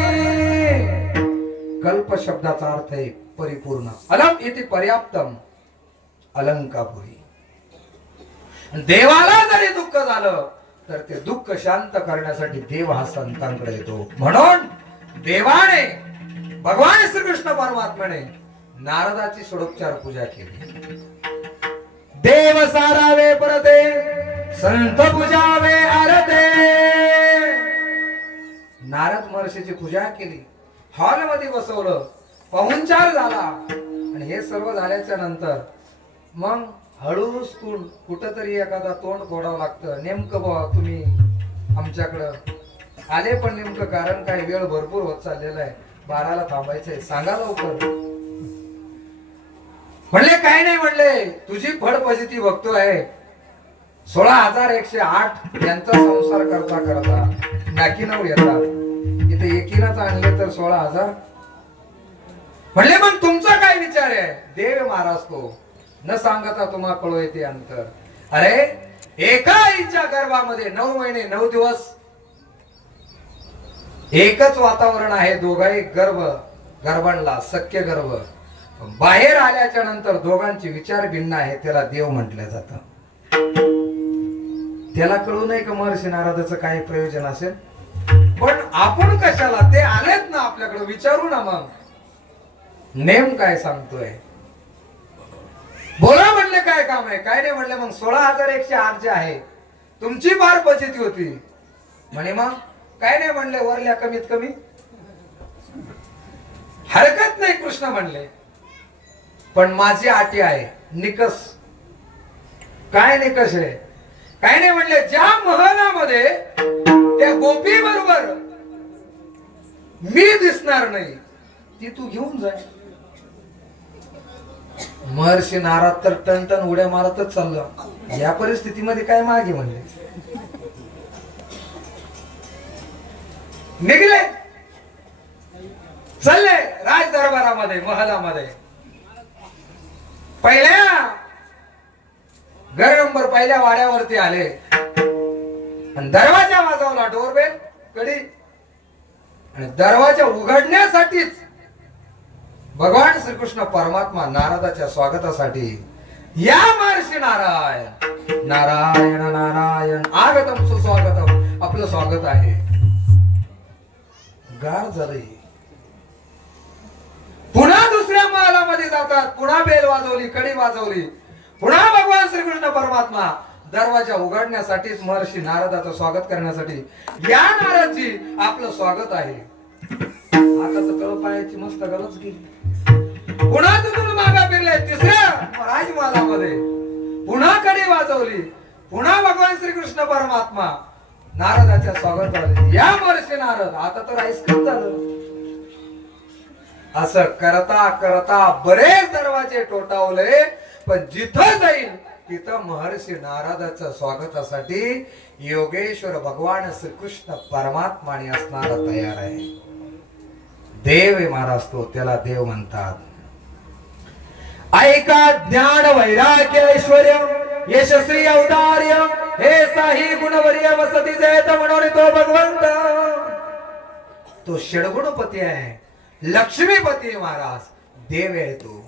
कल्प शब्दाचा अर्थ आहे परिपूर्ण. अलम इति पर्याप्तम अलंकापुरी. देवाला जरी दुःख झालं तर ते दुःख शांत करण्यासाठी देव हा संतांकडे येतो. म्हणून देवाने, भगवान श्रीकृष्ण परमात्म्याने नारदाची षडोपचार पूजा केली. देव सारावे परते, संत पूजावे आरते. नारद महर्षीची पूजा केली, हॉल मध्ये बसवलं, पाहुणचार झाला. आणि हे सर्व झाल्याच्या नंतर मग हळूच कुठंतरी एखादा तोंड फोडावं लागतं. नेमकं बाबा तुम्ही आमच्याकडं आले, पण नेमकं कारण काय? वेळ भरपूर होत चाललेला आहे, 12ला थांबायचंय, सांगा लवकर. म्हणले काय नाही, म्हणले तुझी फळफजिती बघतो आहे. 16,108 यांचा संसार करता करता नाकीनव येतात. इथे एकीनच आणले तर 16,000. म्हणले मग तुमचा काय विचार आहे? देव महाराज तो न सांगता तुम्हा कळो येते अंतर. अरे एका आईच्या गर्भामध्ये 9 महिने 9 दिवस एकच वातावरण आहे. दोघाही गर्भांना सख्य गर्भ. बाहेर आल्याच्या नंतर दोघांचे विचार भिन्न आहे. त्याला देव म्हटलं जातं. त्याला कळू नाही का महर्षी नारदाचं काही प्रयोजन असेल? पण आपण कशाला? ते आलेत ना आपल्याकडे, विचारू ना मग. नेम काय सांगतोय? बोला म्हणले काय काम आहे? काय नाही म्हणले. मग 16,108 जे आहे तुमची फार फजिती होती म्हणे. मग काय नाही म्हणले, वरल्या कमीत कमी हरकत नाही कृष्ण म्हणले, पण माझी अटी आहे. निकष काय निकष आहे? काय नाही म्हणले, ज्या महलामध्ये त्या गोपी बरोबर मी दिसणार नाही ती तू घेऊन जा. महर्षी नारद तर टन उड्या मारतच चाललं. या परिस्थितीमध्ये काय मागे म्हणले? निघले, चालले राज दरबारामध्ये, महलामध्ये. पहिल्या वाड्यावरती आले आणि दरवाजा वाजवला. डोरबेल कडी. आणि दरवाजा उघडण्यासाठीच भगवान श्रीकृष्ण परमात्मा नारदाच्या स्वागतासाठी या महर्षी नारायण नारायण नारायण आगतम सुस्वागतम, आपलं स्वागत आहे. गार झाले. पुन्हा दुसऱ्या महालामध्ये जातात. पुन्हा बेल वाजवली, कडी वाजवली. पुन्हा भगवान श्रीकृष्ण परमात्मा दरवाजा उघडण्यासाठीच महर्षी नारदाचं स्वागत करण्यासाठी, या नारदजी आपलं स्वागत आहे. आता तर कळ पायाची मस्त गलच गेली. पुन्हा तिथून मागा फिरले तिसऱ्या राजमहालामध्ये पुन्हा कडी वाजवली. पुन्हा भगवान श्रीकृष्ण परमात्मा नारदाच्या स्वागत झाले. या वर्षी नारद आता तर आईस्क्रीम झालं. असं करता करता बरेच दरवाजे टोटावले, पण जिथं जाईल तिथं महर्षी नारदाच्या स्वागतासाठी योगेश्वर भगवान श्रीकृष्ण परमात्माने असणारा तयार आहे. देव आहे महाराज तो, त्याला देव म्हणतात. ऐका ज्ञान वैराग्य ऐश्वर्य यशस्वी औदार्य हे साही गुणवर्य वसती जयत म्हणून तो भगवंत तो षडगुणपती आहे, लक्ष्मीपती महाराज, देव आहे तो.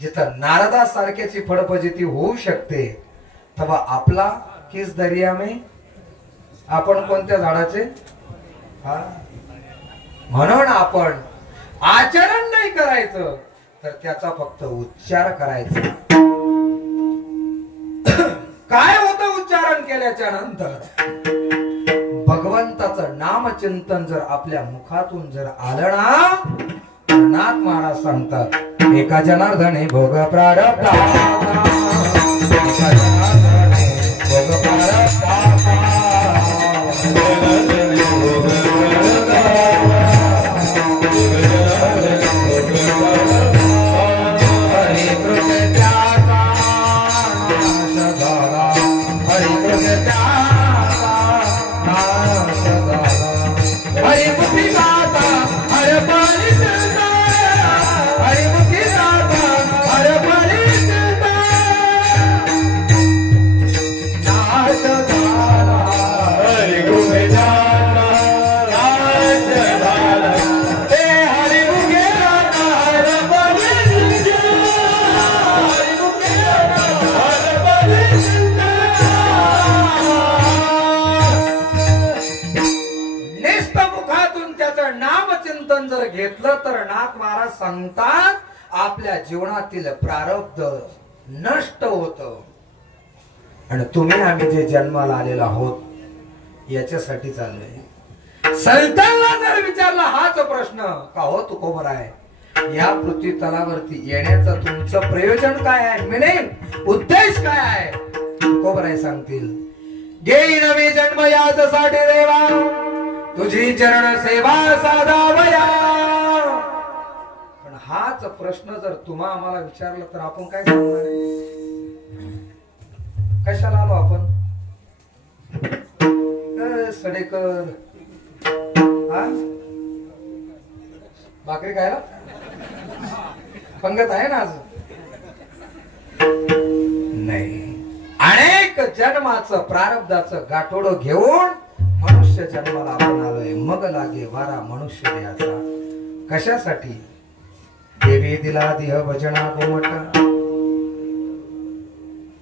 जिथं नारदा सारख्याची फडफजिती होऊ शकते तेव्हा आपला किस दर्या में आपण कोणत्या झाडाचे. म्हणून आपण आचरण नाही करायचं तर त्याचा फक्त उच्चार करायचा. काय होतं उच्चारण केल्याच्या नंतर भगवंताचं नामचिंतन जर आपल्या मुखातून जर आलं ना, नाथ महाराज सांगतात एका जनार्दने भोग प्रारब्ध, एका जनार्दने भोग प्रारब्ध, घेतलं तर नाथ महाराज सांगतात आपल्या जीवनातील प्रारब्ध नष्ट होतं. आणि तुम्ही आम्ही जे जन्माला आलेलो आहोत याच्यासाठी चाललोय. संतांना जर विचारला हाच प्रश्न का हो तुकोबर आहे, या पृथ्वी तलावरती येण्याचं तुमचं प्रयोजन काय आहे, मिनिंग उद्देश काय आहे, तुकोबर आहे सांगतील घेईन मी जन्म यासाठी देवा तुझी चरण सेवा साधावया. पण हाच प्रश्न जर तुम्हा आम्हाला विचारला तर आपण काय सांगणार आहे. कशाला आलो आपण सडेकर भाकरी खायला पंगत आहे ना आज नाही. अनेक जन्माचं प्रारब्धाचं गाठोडं घेऊन मनुष्य जन्माला आपण आलोय. मग लागे वारा मनुष्य द्याचा. कशासाठी. देवी दिला देह भजना गोमट.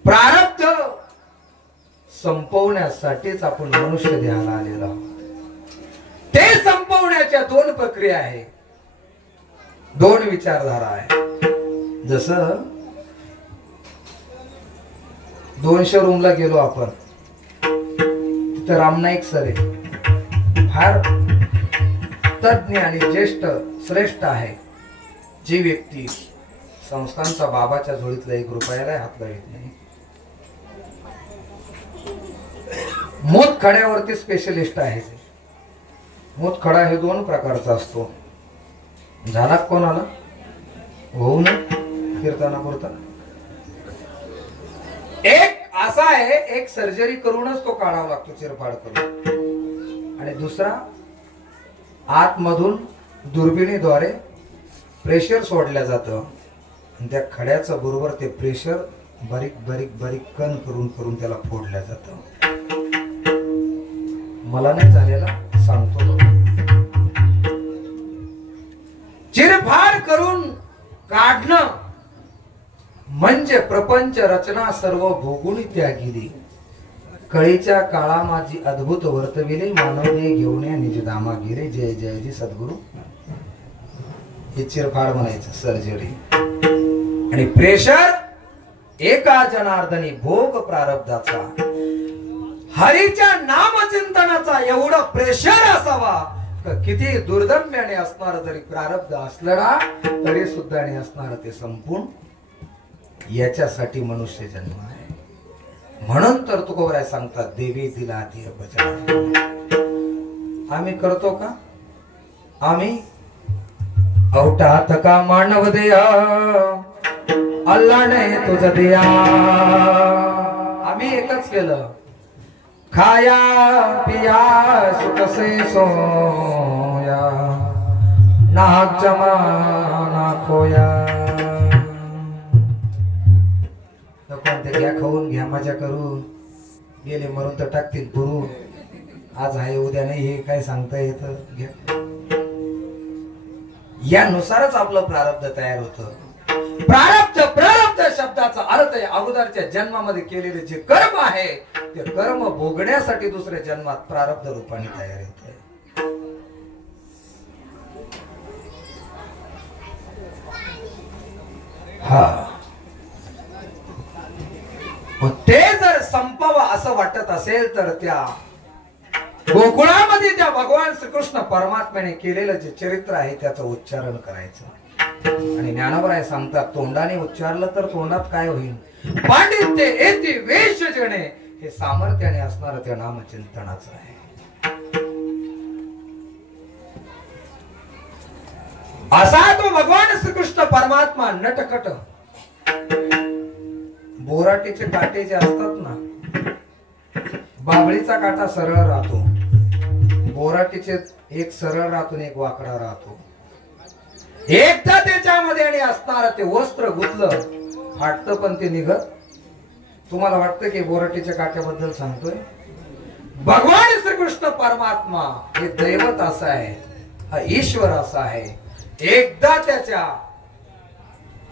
प्रारब्ध संपवण्यासाठीच आपण मनुष्य देहाला आलेलो आहोत. ते संपवण्याच्या दोन प्रक्रिया आहे, दोन विचारधारा आहे. जसं 200 रूमला गेलो आपण, तिथं रामनाईक सर आहे, फार तज्ञ आणि ज्येष्ठ श्रेष्ठ आहे. जी व्यक्ती संस्थांचा बाबाच्या झोळीतला 1 रुपयाला हात लावत नाही. मूतखड्यावरती स्पेशलिस्ट आहे. मूतखडा हे 2 प्रकारचा असतो. झाला कोणाला होऊ ना कीर्तनापुरता. एक असा आहे, एक सर्जरी करूनच तो काढावा लागतो चिरफाड करून, आणि दुसरा आतमधून दुर्बिणीद्वारे प्रेशर सोडल्या जातं. त्या खड्याचं बरोबर ते प्रेशर बारीक बारीक बारीक कण करून करून त्याला फोडल्या जातं. मला नाही झालेला सांगतो. चिरफाड करून काढणं म्हणजे प्रपंच रचना सर्व भोगून त्यागिली. कळीच्या काळा माझी अद्भुत वर्तविले, मानवने घेऊन निज धामा गिरे. जय जयजी सद्गुरु. हे चिरफाड म्हणायचं सर्जरी. आणि प्रेशर एका जनार्दनी भोग प्रारब्धाचा हरीच्या नामचिंतनाचा एवढा प्रेशर असावा किती दुर्दम्याने असणार जरी प्रारब्ध असलं ना तरी सुद्धा असणार ते संपूर्ण याच्यासाठी मनुष्य जन्म आहे. म्हणून तर तुकोबराय सांगतात देवी दिला ती भजन. आम्ही करतो का? आम्ही औटात का मानव दिया अल्लाह ने तुझ दिया. आम्ही एकच केलं, खाया पिया सुख से सोया नाक जमा ना खोया. कोणते घ्या खाऊन घ्या मजा करून गेले मरून तर टाकतील पुरू. आज आहे उद्या नाही हे काय सांगता येत. घ्या यानुसारच आपलं प्रारब्ध तयार होतं. प्रारब्ध प्रारब्ध शब्दाचा अर्थ आहे अगोदरच्या जन्मामध्ये केलेले जे कर्म आहे ते कर्म भोगण्यासाठी दुसऱ्या जन्मात प्रारब्ध रूपाने तयार होते. हा ते जर संपावा असं वाटत असेल तर त्या गोकुळामध्ये त्या भगवान श्रीकृष्ण परमात्म्याने केलेलं जे चरित्र आहे त्याचं उच्चारण करायचं. आणि ज्ञानोबराय सांगतात तोंडाने उच्चारलं तर तोंडात काय होईल? पांडित्य येते वेश जणे हे सामर्थ्याने असणार त्या नामचिंतनाचं आहे. असा तो भगवान श्रीकृष्ण परमात्मा नटखट. बोराटीचे काटे जे असतात ना, बाबळीचा काटा सरळ राहतो, बोराटीचे एक सरळ राहतो एक वाकडा राहतो. एकदा त्याच्यामध्ये आणि असणार ते वस्त्र गुंतलं फाटतं पण ते निघत. तुम्हाला वाटतं की बोराटीच्या काट्याबद्दल सांगतोय? भगवान श्रीकृष्ण परमात्मा हे दैवत असा आहे, हा ईश्वर असा आहे. एकदा त्याच्या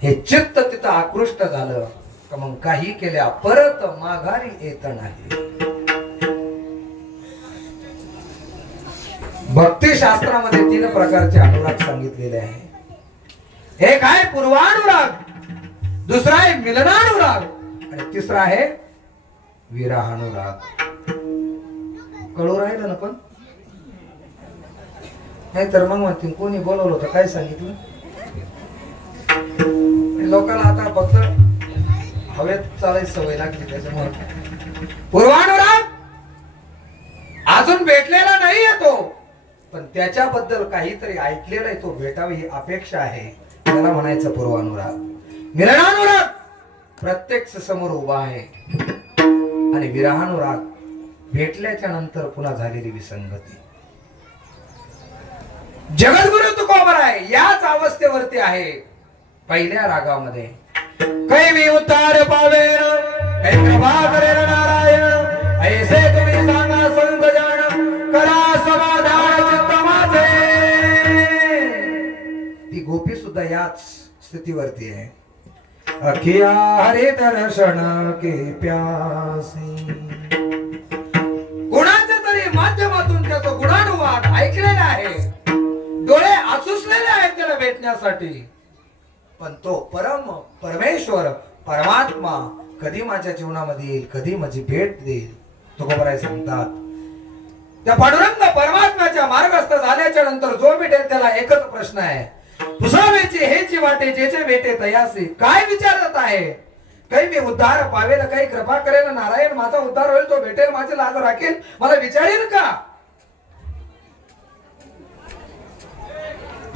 हे चित्त तिथं आकृष्ट झालं का मग काही केल्या परत माघारी येत नाही. भक्ती शास्त्रामध्ये 3 प्रकारचे अनुराग सांगितलेले आहे. एक आहे पूर्वानुराग, दुसरा आहे मिलनानुराग आणि तिसरा आहे विरहानुराग. कळू राहिलं ना? पण नाही तर मग म्हणतील कोणी बोलवलं होतं काय सांगितलं. लोकांना आता फक्त हवेत चालायची सवय लागली त्याच्यामुळे. पूर्वानुराग अजून भेटलेला नाही तो पण त्याच्याबद्दल काहीतरी ऐकलेलं आहे, तो भेटावी ही अपेक्षा आहे, त्याला म्हणायचं पूर्वानुराग. मिलनानुराग प्रत्यक्ष समोर उभा आहे आणि विरहानुराग भेटल्याच्या नंतर पुन्हा झालेली विसंगती. जगद्गुरु तुकोबराय याच अवस्थेवरती आहे. पहिल्या रागामध्ये कैवी उद्धार पावेन कै कृपा करेन नारायण ऐसे तुम्ही सांगा संत जाण करा समाधान चित्त माझे. ती गोपी सुद्धा याच स्थितीवरती आहे. अखिया हरे दर्शन के प्यासी. गुणाच्या तरी माध्यमातून त्याचा गुणानुवाद ऐकलेला आहे, डोळे आसुसलेले आहेत त्याला भेटण्यासाठी. पण तो परमेश्वर परमात्मा कधी माझ्या जीवनामध्ये येईल, कधी माझी भेट देईल. तुकोबराय सांगतात त्या पांडुरंग परमात्म्याच्या मार्गस्थ झाल्याच्या नंतर जो भेटेल त्याला एकच प्रश्न आहे, पुसावेचे हेची वाटे जेचे भेटे तयासी. काय विचारत आहे? काही मी उद्धार पावेल, काही कृपा करेल नारायण माझा उद्धार होईल, तो भेटेल, माझे लाज राखेल, मला विचारेल का?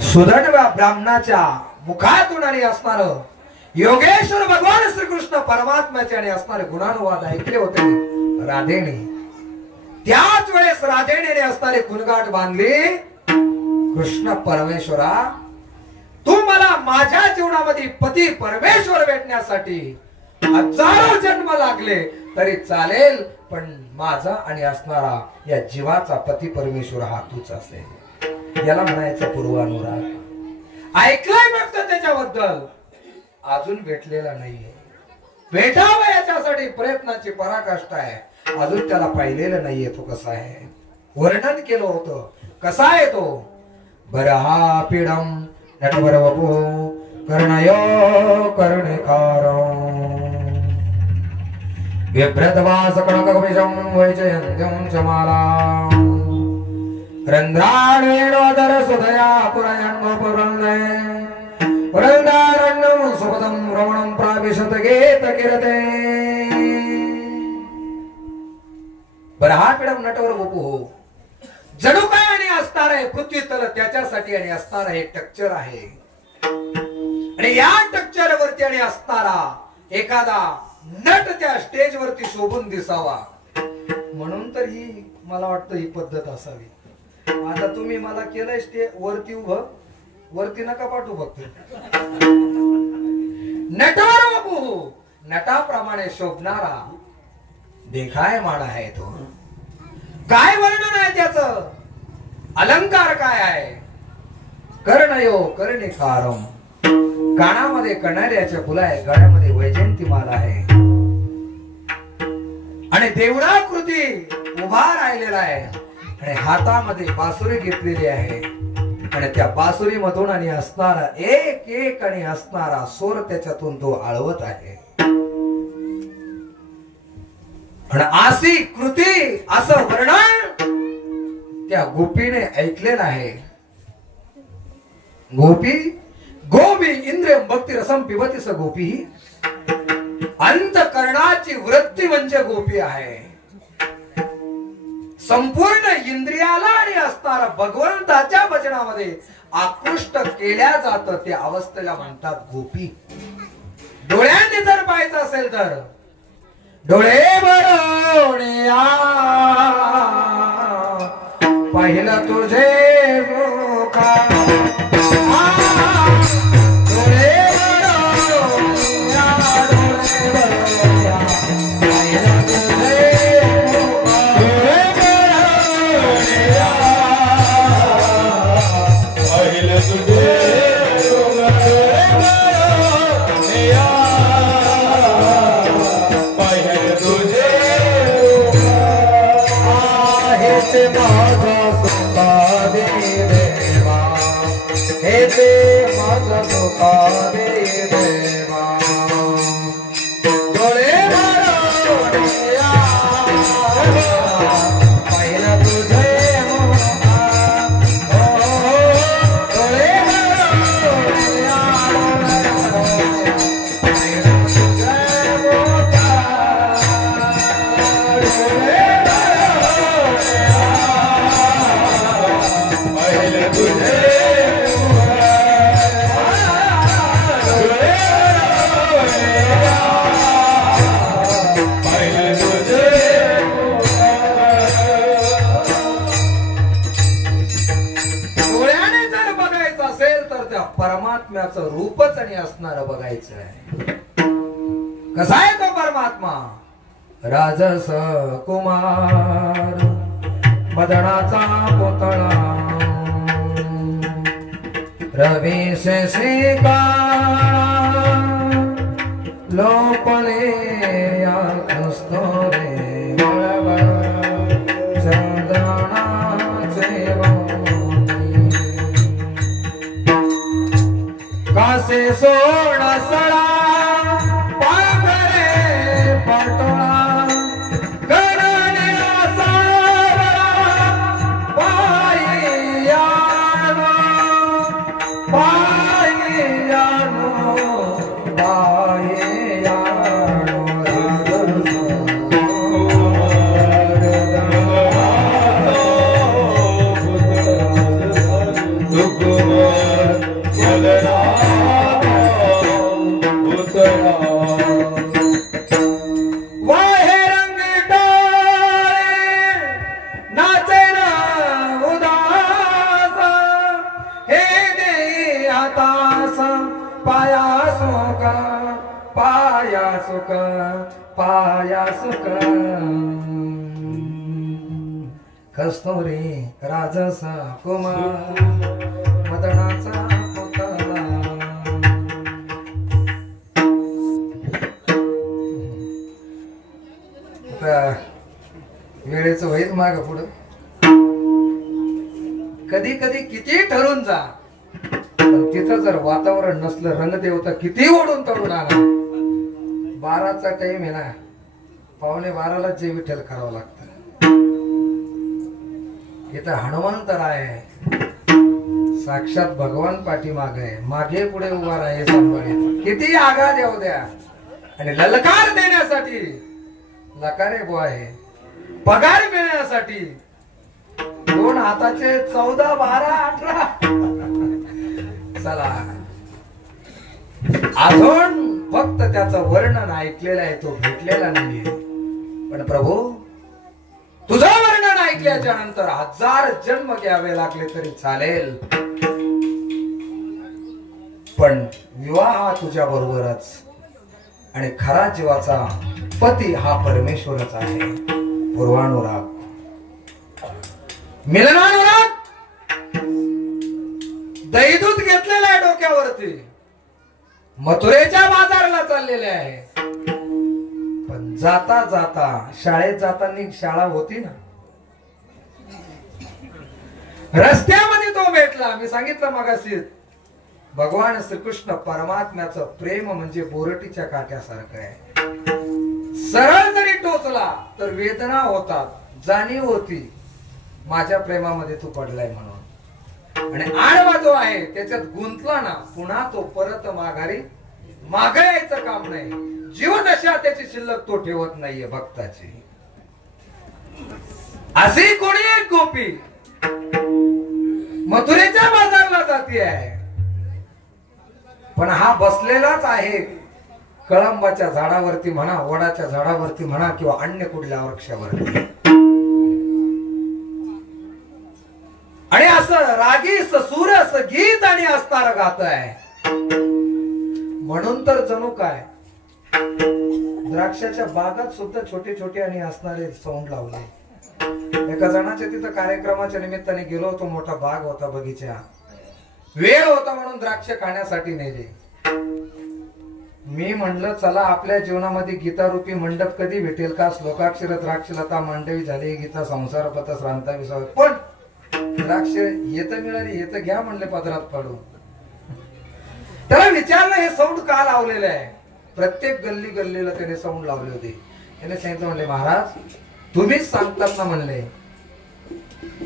सुधन्वा ब्राह्मणाच्या मुखातून आणि असणार योगेश्वर भगवान श्रीकृष्ण परमात्म्याचे आणि असणारे गुणानुवाद ऐकले होते राधेने. त्याच वेळेस राधेने असणारे गुणगाठ बांधले. कृष्ण परमेश्वरा तू मला माझ्या जीवनामध्ये पती परमेश्वर भेटण्यासाठी हजारो जन्म लागले तरी चालेल, पण माझा आणि असणारा या जीवाचा पती परमेश्वर हा तूच असेल. याला म्हणायचं पूर्वानुराग. ऐकलंय फक्त त्याच्याबद्दल, अजून भेटलेला नाहीये. भेटावं याच्यासाठी प्रयत्नाची पराकाष्ठा आहे, अजून त्याला पाहिलेलं नाहीये. तो कसा आहे वर्णन केलं होतं. कसा आहे तो? बरहा पीडम नटवर वपु कर्णयो कर्णिकार बिभ्रतवास कणकविषं वैजयन्त्यं च माला रंध्राणेणोदर सुधया पुरयन्मोपवृन्दे वृन्दारण्यं सुपदं रमणं प्राविशत गीत किरते बरहाकडं नटवर बपू जणू काय आणि असणार आहे पृथ्वी तल त्याच्यासाठी आणि असणार आहे टक्चर आहे आणि या टक्चर वरती आणि असणारा एखादा नट त्या स्टेज वरती शोभून दिसावा म्हणून तर ही मला वाटतं ही पद्धत असावी. आता तुम्ही मला केलंय स्टेज वरती उभं वरती नका पाठवू फक्त नटवर बघू नटाप्रमाणे शोभणारा देखाय माड आहे तो. काय वर्णन आहे त्याचं अलंकार काय आहे कर्णयो कर्णिकारम कानामध्ये कणाऱ्याच्या फुला आहे गळ्यामध्ये वैजयंती माला आहे आणि देवळाकृती उभा राहिलेला आहे आणि हातामध्ये बासुरी घेतलेली आहे आणि त्या बासुरी मधून आणि असणारा एक एक आणि असणारा स्वर त्याच्यातून तो आळवत आहे आणि अशी कृती असं वर्णन त्या गोपीने ऐकलेलं आहे. गोपी गोपी इंद्रिय भक्ती रसम पिबती स गोपी अंतकरणाची वृत्ती म्हणजे गोपी आहे. संपूर्ण इंद्रियाला आणि असणारा भगवंताच्या भजनामध्ये आकृष्ट केल्या जात त्या अवस्थेला म्हणतात गोपी. डोळ्यांनी जर पाहायचं असेल तर डोळे भरून या पाहिलं तुझे मुखा परमात्म्याचं रूपच आणि असणार बघायचं आहे. कसा आहे तो परमात्मा राजस कुमार मदनाचा पुतळा रवी शेषिका लोपले या कस्तुरे कासे सोड सळा पागरे पटोळा गणनेला सावरा पाययानो पाययानो पाययानो पाया सुख कस्तुरी राजसा कुमार मदनाचा पुतळा. वेळेचं होईल माग पुढं कधी कधी किती ठरून जा तिथं जर वातावरण नसलं रंगदेवता किती ओढून तळून आला 12चा टाइम आहे ना 11:15 जे विठ्ठल करावं लागतं. इथं हनुमंतराय साक्षात भगवान पाठीमागे आहे, मागे पुढे उभा आहे सांभाळीत. किती आघात येऊ द्या आणि ललकार देण्यासाठी लकारे बुवा आहे, पगार मिळण्यासाठी 2 हाताचे 14, 12, 18. चला अजून फक्त त्याचं वर्णन ऐकलेलं आहे, तो भेटलेला नाहीये. पण प्रभू तुझं वर्णन ऐकल्याच्या नंतर 1000 जन्म घ्यावे लागले तरी चालेल, पण विवाह हा तुझ्या बरोबरच आणि खरा जीवाचा पती हा परमेश्वरच आहे. पूर्वानुराग मिलनानुराग दैदूत घेतलेला आहे डोक्यावरती, मथुरेच्या बाजाराला चाललेले आहे. पण जाता जाता शाळेत जाताना शाळा होती ना, रस्त्यामध्ये तो भेटला. मी सांगितलं मगाशी भगवान श्रीकृष्ण परमात्म्याचं प्रेम म्हणजे बोरटीच्या काट्यासारखं आहे. सरळ जरी टोचला तर वेदना होतात, जाणीव होती माझ्या प्रेमामध्ये तू पडलाय म्हणून. आणि आडवा जो आहे त्याच्यात गुंतला ना, पुन्हा तो परत माघारी मागायचं काम नाही. जीवदशा त्याची शिल्लक तो ठेवत नाहीये भक्ताची. अशी कोणी एक गोपी मथुरेच्या बाजारला जाती आहे, पण हा बसलेलाच आहे कळंबाच्या झाडावरती म्हणा, वडाच्या झाडावरती म्हणा, किंवा अन्य कुठल्या वृक्षावरती. आणि असं रागीस सुरस गीत आणि अस्तार गात आहे. म्हणून तर जणू काय द्राक्षाच्या बागात सुद्धा छोटे छोटे आणि असणारे साऊंड लावले. एका जणाच्या तिथं कार्यक्रमाच्या निमित्ताने गेलो होतो, मोठा बाग होता, बगीचा, वेळ होता म्हणून द्राक्ष खाण्यासाठी नेले. मी म्हणलं चला आपल्या जीवनामध्ये गीतारूपी मंडप कधी भेटेल का? श्लोकाक्षर द्राक्षलता मांडवी झाली, गीता संसार पथ श्रांता विसावे. पण द्राक्ष येत मिळाली, येत घ्या म्हणले पदरात पाडून. त्याला विचारलं हे साऊंड का लावलेलं आहे? प्रत्येक गल्ली गल्लीला त्याने साऊंड लावले होते. त्याने सांगितलं म्हणले महाराज तुम्हीच सांगतात ना म्हणले,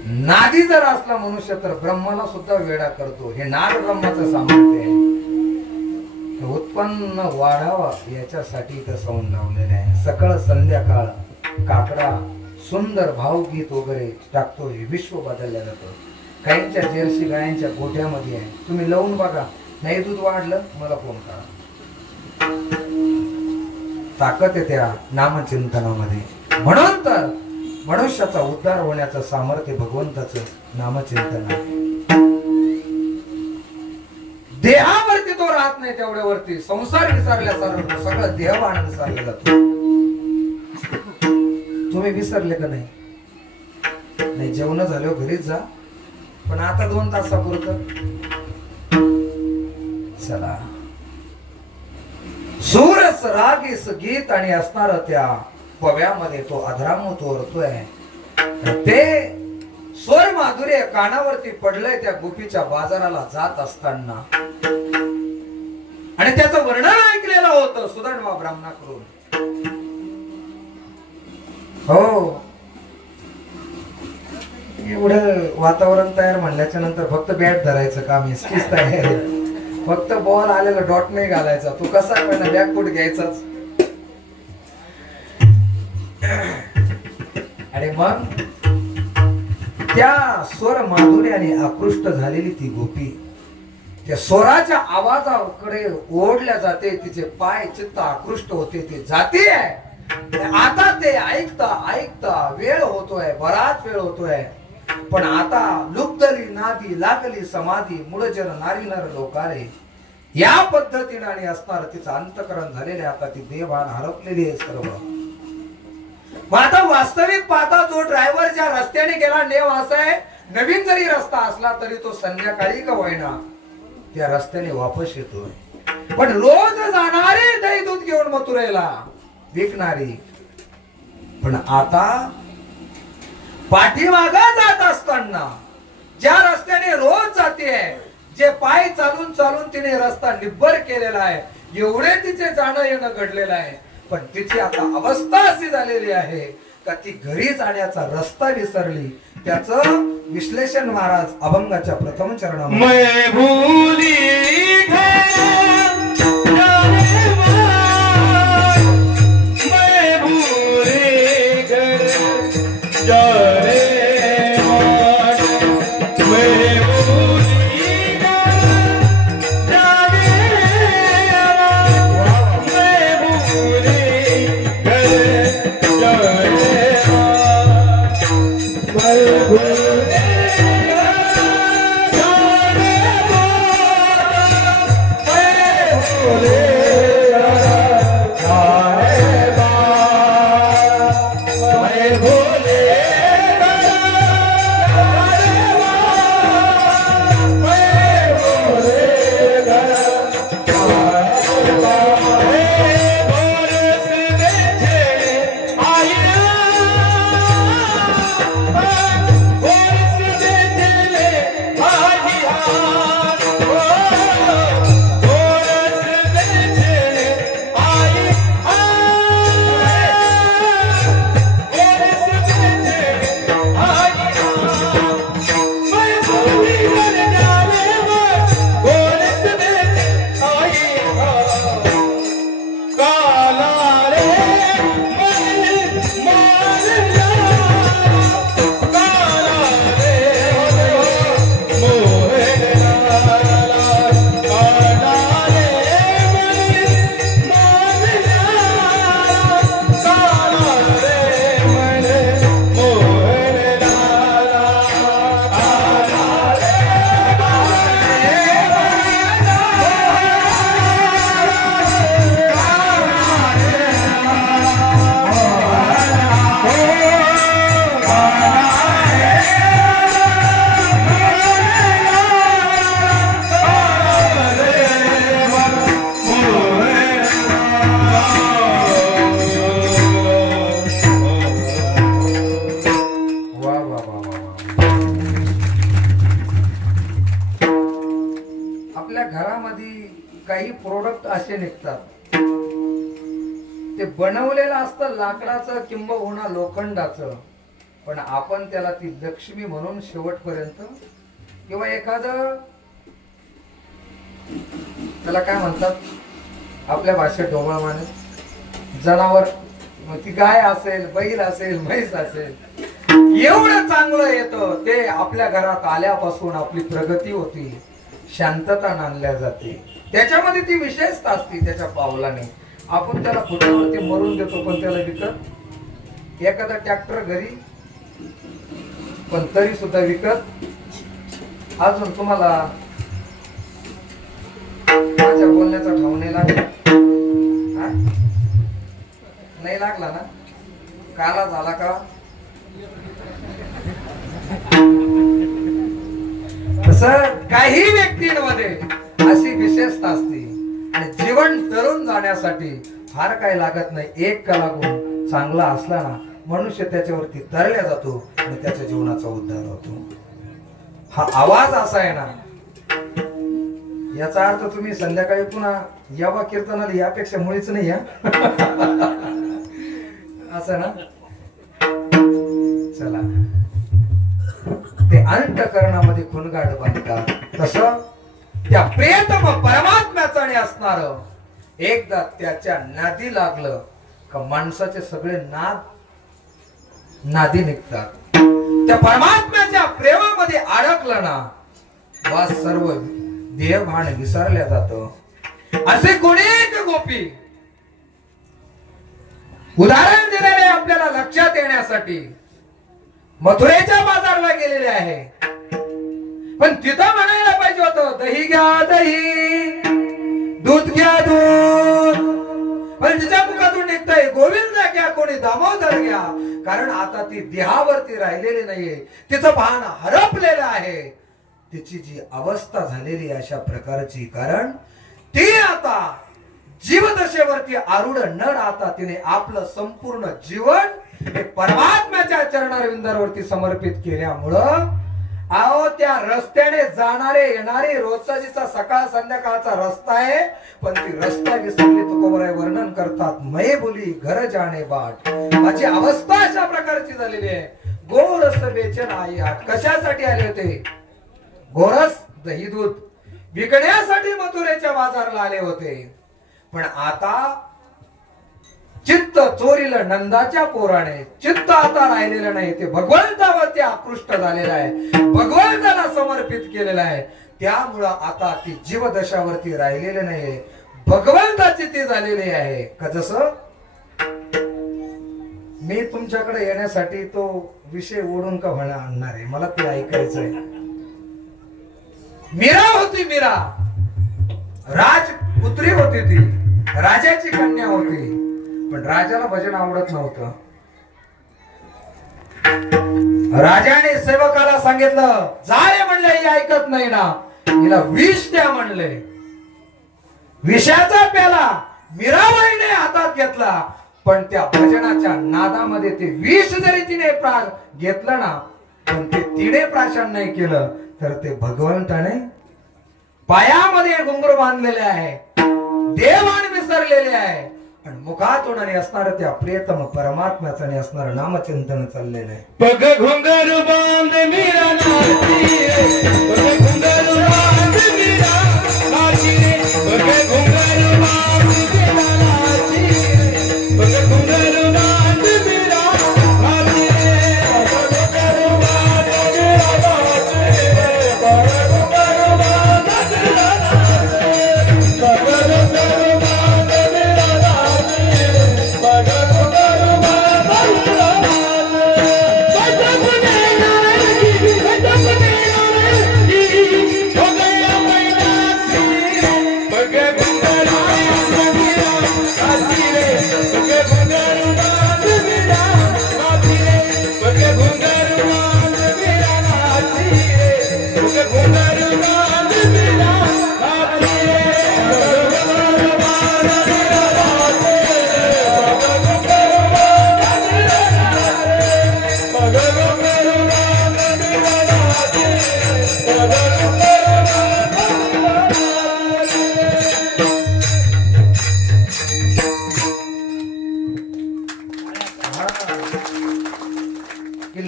नादी जर असला मनुष्य तर ब्रह्माला सुद्धा वेडा करतो. हे नाद ब्रह्माचं सामर्थ्य आहे. उत्पन्न वाढावा याच्यासाठी इथं साऊंड लावलेलं आहे. सकाळ संध्याकाळ काकडा सुंदर भावगीत वगैरे टाकतो. हे विश्व बदललं जातं. काहींच्या जर्सी गायांच्या गोठ्यामध्ये आहे, तुम्ही लावून बघा. नाही दूध वाढलं मला फोन करा. ताकद आहे त्या नामचिंतनामध्ये. म्हणून तर मनुष्याचा उद्धार होण्याचं सामर्थ्य भगवंताचं नामचिंतन आहे. देहावरती तो राहत नाही, तेवढ्यावरती संसार विसरल्यासारखं सगळं देहभान विसरलं जातो. तुम्ही विसरले का नाही? नाही, जेवण झालं घरीच जा, पण आता 2 तासापुरतं चला. सुरस रागीस गीत आणि असणार त्या पव्यामध्ये तो अधराम तोरतोय. ते स्वर माधुर्य कानावरती पडलंय त्या गोपीच्या बाजाराला जात असताना. आणि त्याचं वर्णन ऐकलेलं होतं सुदामा ब्राह्मणाकडून. हो, एवढं वातावरण तयार म्हणल्याच्या नंतर फक्त बॅट धरायचं काम, एसकीच तयार आहे. फक्त बॉल आलेला डॉट नाही घालायचा. तू कसा पहिला बॅकफूट घ्यायचाच. आणि मग त्या स्वर माधुर्याने आकृष्ट झालेली ती गोपी त्या स्वराच्या आवाजाकडे ओढल्या जाते. तिचे पाय चित्त आकृष्ट होते. ते जाते. आता ते ऐकता ऐकता वेळ होतोय, बराच वेळ होतोय. पण आता लुप्तली नादी लागली समाधी मुळजन नारी नर लोकारे या पद्धतीने आणि असणार तिचं अंतकरण झालेले. आता ती देवभान हरपलेली आहे सर्व. मग आता वास्तविक पाहता जो ड्रायव्हर ज्या रस्त्याने गेला नेव असा आहे, नवीन जरी रस्ता असला तरी तो संध्याकाळी का होईना त्या रस्त्याने वापस येतोय. पण रोज जाणारे दही दूध घेऊन मथुरेला विकणारी पण आता पाठीमागा जात असताना ज्या रस्त्याने रोज जाते, जे पाय चालून चालून तिने रस्ता निब्बर केलेला आहे, एवढे तिचे जाणं येणं घडलेलं आहे. पण तिची आता अवस्था अशी झालेली आहे का ती घरी जाण्याचा रस्ता विसरली. त्याचं विश्लेषण महाराज अभंगाच्या प्रथम चरणामध्ये मैं भूली काही प्रोडक्ट असे निघतात ते बनवलेलं असतं लाकडाचं किंबहुना लोखंडाचं, पण आपण त्याला ती लक्ष्मी म्हणून शेवटपर्यंत किंवा एखादं त्याला काय म्हणतात आपल्या भाषेत ढोबळ माणूस जनावर, ती गाय असेल बैल असेल म्हैस असेल, एवढं चांगलं येतं ते आपल्या घरात आल्यापासून आपली प्रगती होती, शांतता नांदल्या जाते, त्याच्यामध्ये ती विशेषता असते त्याच्या पावलाने. आपण त्याला फुटावरती मरून देतो पण त्याला विकत, एखादा ट्रॅक्टर घरी पण तरी सुद्धा विकत. अजून तुम्हाला माझ्या बोलण्याचा ठाव नाही लागला, नाही लागला ना? काला झाला का? तसं काही व्यक्तींमध्ये अशी विशेषता असते आणि जीवन तरुण जाण्यासाठी फार काही लागत नाही. एक कलागुण चांगला असला ना, मनुष्य त्याच्यावरती तरल्या जातो आणि त्याच्या जीवनाचा उद्धार होतो. हा आवाज असा आहे ना, याचा अर्थ तुम्ही संध्याकाळी पुन्हा यावा कीर्तनाला यापेक्षा मुळीच नाही या असं ना. चला, ते अंतःकरणामध्ये खुणगाड बांधतात तसं त्या प्रियतम परमात्म्याचं असणार एकदा त्याच्या नादी लागलं का माणसाचे सगळे नादी निघतात. त्या परमात्म्याच्या प्रेमामध्ये अडकलं ना, वा सर्व देहभान विसरल्या जातं. असे कोणीक गोपी उदाहरण दिलेले आपल्याला लक्षात येण्यासाठी मथुरेच्या बाजारला गेलेले आहे, पण तिथं म्हणायला पाहिजे होतं दही घ्या दही, दूध घ्या दूध, पण तिच्या मुखातून निघतंय गोविंद घ्या, कोणी दामोदर घ्या. कारण आता ती देहावरती राहिलेली नाहीये, तिचं भान हरपलेलं आहे, तिची जी अवस्था झालेली अशा प्रकारची. कारण ती आता जीवदशेवरती आरूढ न राहता तिने आपलं संपूर्ण जीवन परमात्म्याच्या चरणारविंदावरती समर्पित केल्यामुळं अहो त्या रस्त्याने जाणारे येणारे रोजचा जिचा सकाळ संध्याकाळचा रस्ता आहे, पण ती रस्ता विसरली. तुकोबराय वर्णन करतात, मै बोली घर जाणे बाट. माझी अवस्था अशा प्रकारची झालेली आहे, गोरस बेचन आई आठ. कशासाठी आले होते? गोरस दही दूध विकण्यासाठी मथुरेच्या बाजारला आले होते. पण आता चित्त चोरीला नंदाच्या पोराने चित्त आता राहिलेलं नाही. ते भगवंतावरती आकृष्ट झालेलं आहे, भगवंताला समर्पित केलेलं आहे. त्यामुळं आता ती जीवदशावरती राहिलेले नाहीये, भगवंताची ती झालेली आहे. का जसं मी तुमच्याकडे येण्यासाठी तो विषय ओढून का म्हणा आणणार आहे, मला ते ऐकायचंय. मीरा होती, मीरा राजपुत्री होती, ती राजाची कन्या होती. पण राजाला भजन आवडत नव्हतं. राजाने सेवकाला सांगितलं, जाय म्हणले, ही ऐकत नाही ना, हिला विष द्या म्हणले. विषाचा प्याला मीराबाईने हातात घेतला. पण त्या भजनाच्या नादामध्ये ते विष जरी तिने घेतलं ना, पण ते तिने प्राशन नाही केलं, तर ते भगवंताने पायामध्ये घुंगरू बांधलेले आहे, देवाण विसरलेले आहे. आणि मुखातून असणार त्या प्रियतम परमात्म्याचं असणार नामचिंतन चाललेलं आहे. पग घुंगरू बांध मीरा नाची रे, पग घुंगरू बांध मीरा नाची रे, पग घुंगरू बांध मीरा नाची रे, पग घुंगरू बांध मीरा नाची रे, पग घुंगरू बांध मीरा नाची रे, पग घुंगरू बांध मीरा नाची रे, पग घुंगरू बांध मीरा नाची रे, पग घुंगरू बांध मीरा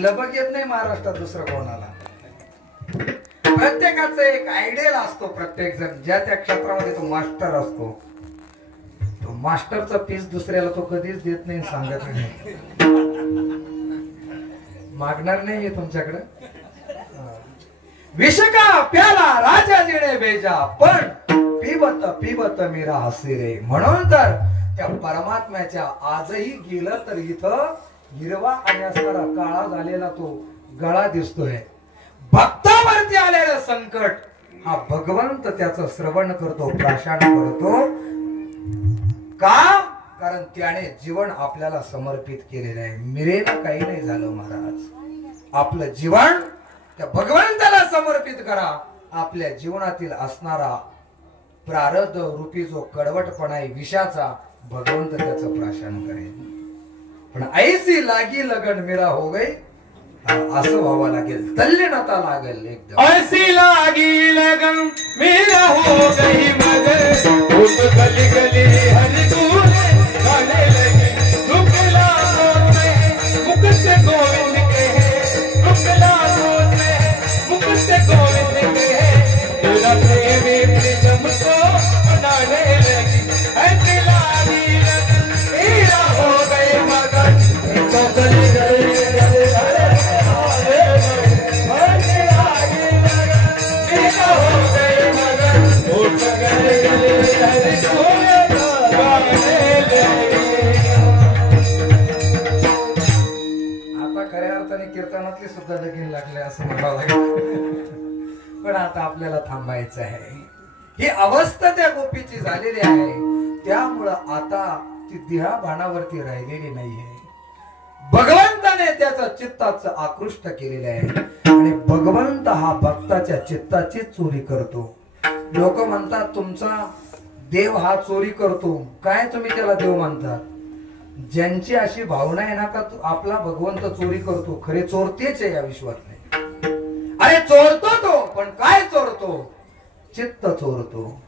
लबक येत नाही महाराष्ट्रात दुसरं कोणाला. प्रत्येकाचा एक आयडियल असतो. प्रत्येक जण ज्या त्या क्षेत्रामध्ये तो मास्टर असतो. तो मास्टरचा पीस दुसऱ्याला तो कधीच देत नाही, सांगत नाही. मागणार नाही मी तुमच्याकडे. विषका प्याला राजा जिणे बेजा, पण पिबत पिबत मीरा हसी रे. म्हणून तर त्या परमात्म्याच्या आजही गेलं तर इथं हिरवा आणि असणारा काळा झालेला तो गळा दिसतोय. भक्तावरती आलेलं संकट हा भगवंत त्याचं श्रवण करतो, प्राशन करतो. का? कारण त्याने जीवन आपल्याला समर्पित केलेलं आहे. मिरेला काही नाही झालं महाराज. आपलं जीवन त्या भगवंताला समर्पित करा. आपल्या जीवनातील असणारा प्रारब्ध रूपी जो कडवटपणा आहे विषाचा, भगवंत त्याचं प्राशन करेल. पण ऐसी लागी लगन मीरा हो गई, असं व्हावं लागेल. तल्लीनता लागेल एकदम. ऐसी लागी लगन मीरा हो गई मगर, उस गली गली हरि दूरे गाने लगे. रुकला सोते मुख से गोविंद के है, रुकला सोते मुख से गोविंद के है. तेरा प्रेमी प्रीतम को बनाने लगी. ऐसी लागी लगन मीरा हो गई मगर, तो गली गली कीर्तनातली सुद्धा लगीन लागले असं म्हणावं लागेल. पण आता आपल्याला थांबायचं आहे. ही अवस्था त्या गोपीची झालेली आहे. त्यामुळं आता ती देहा बाणावरती राहिलेली नाहीये. भगवंताने त्याचं चित्ताचं आकृष्ट केलेलं आहे. आणि भगवंत हा भक्ताच्या चित्ताची चोरी करतो. लोक म्हणतात तुमचा देव हा चोरी करतो. काय तुम्ही त्याला देव मानतात? ज्यांची अशी भावना आहे ना का आपला भगवंत चोरी करतो, खरे चोरतेच आहे या विश्वातले. अरे चोरतो तो, पण काय चोरतो? चित्त चोरतो.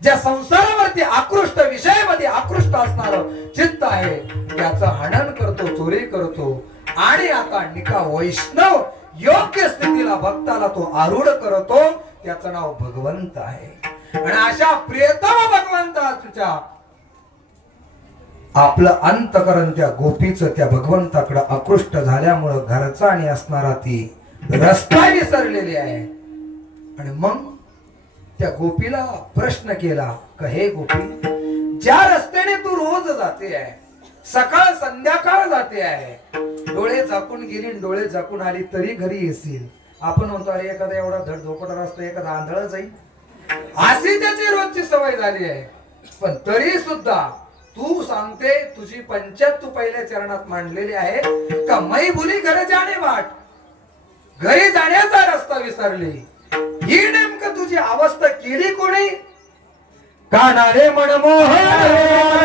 ज्या संसारावरती आकृष्ट, विषयामध्ये आकृष्ट असणार चित्त आहे त्याचं हनन करतो, चोरी करतो. आणि आता निका वैष्णव योग्य स्थितीला भक्ताला तो आरूढ करतो, त्याचं नाव भगवंत आहे। आणि अशा प्रियतम भगवंताच्या आपलं अंतकरण त्या गोपीचं त्या भगवंताकडे आकृष्ट झाल्यामुळं घरचा आणि असणारा ती रस्ता विसरलेली आहे। आणि मग त्या गोपीला प्रश्न केला का हे गोपी, ज्या रस्त्याने तू रोज जाते आहे, सकाळ संध्याकाळ जाते आहे, डोळे झाकून गेली डोळे झाकून आली तरी घरी येशील, आपण म्हणतो अरे एखादा एवढा धड धोपटा रस्ता एखादा आंधळ जाईल, अशी त्याची रोजची सवय झाली आहे। पण तरी सुद्धा तू सांगते तुझी पंचायत तू पहिल्या चरणात मांडलेली आहे का मै भुली घर जाणे वाट, घरी जाण्याचा रस्ता विसरली, ही नेमकं तुझी अवस्था केली कोणी? कानारे मनमोहन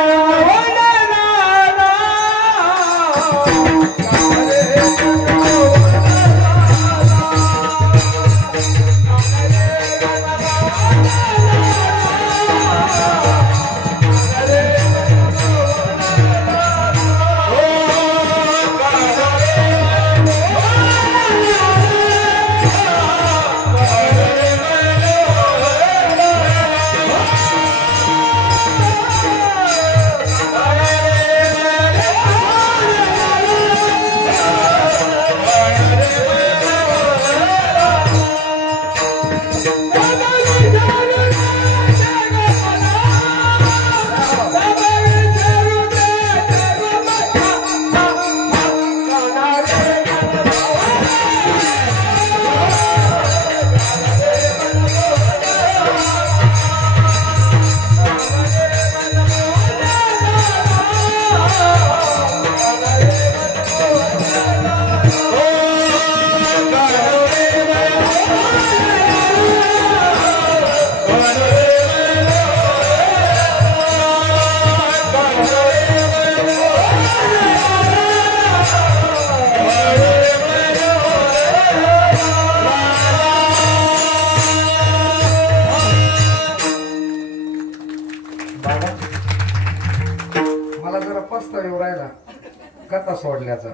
कथा सोडल्याचा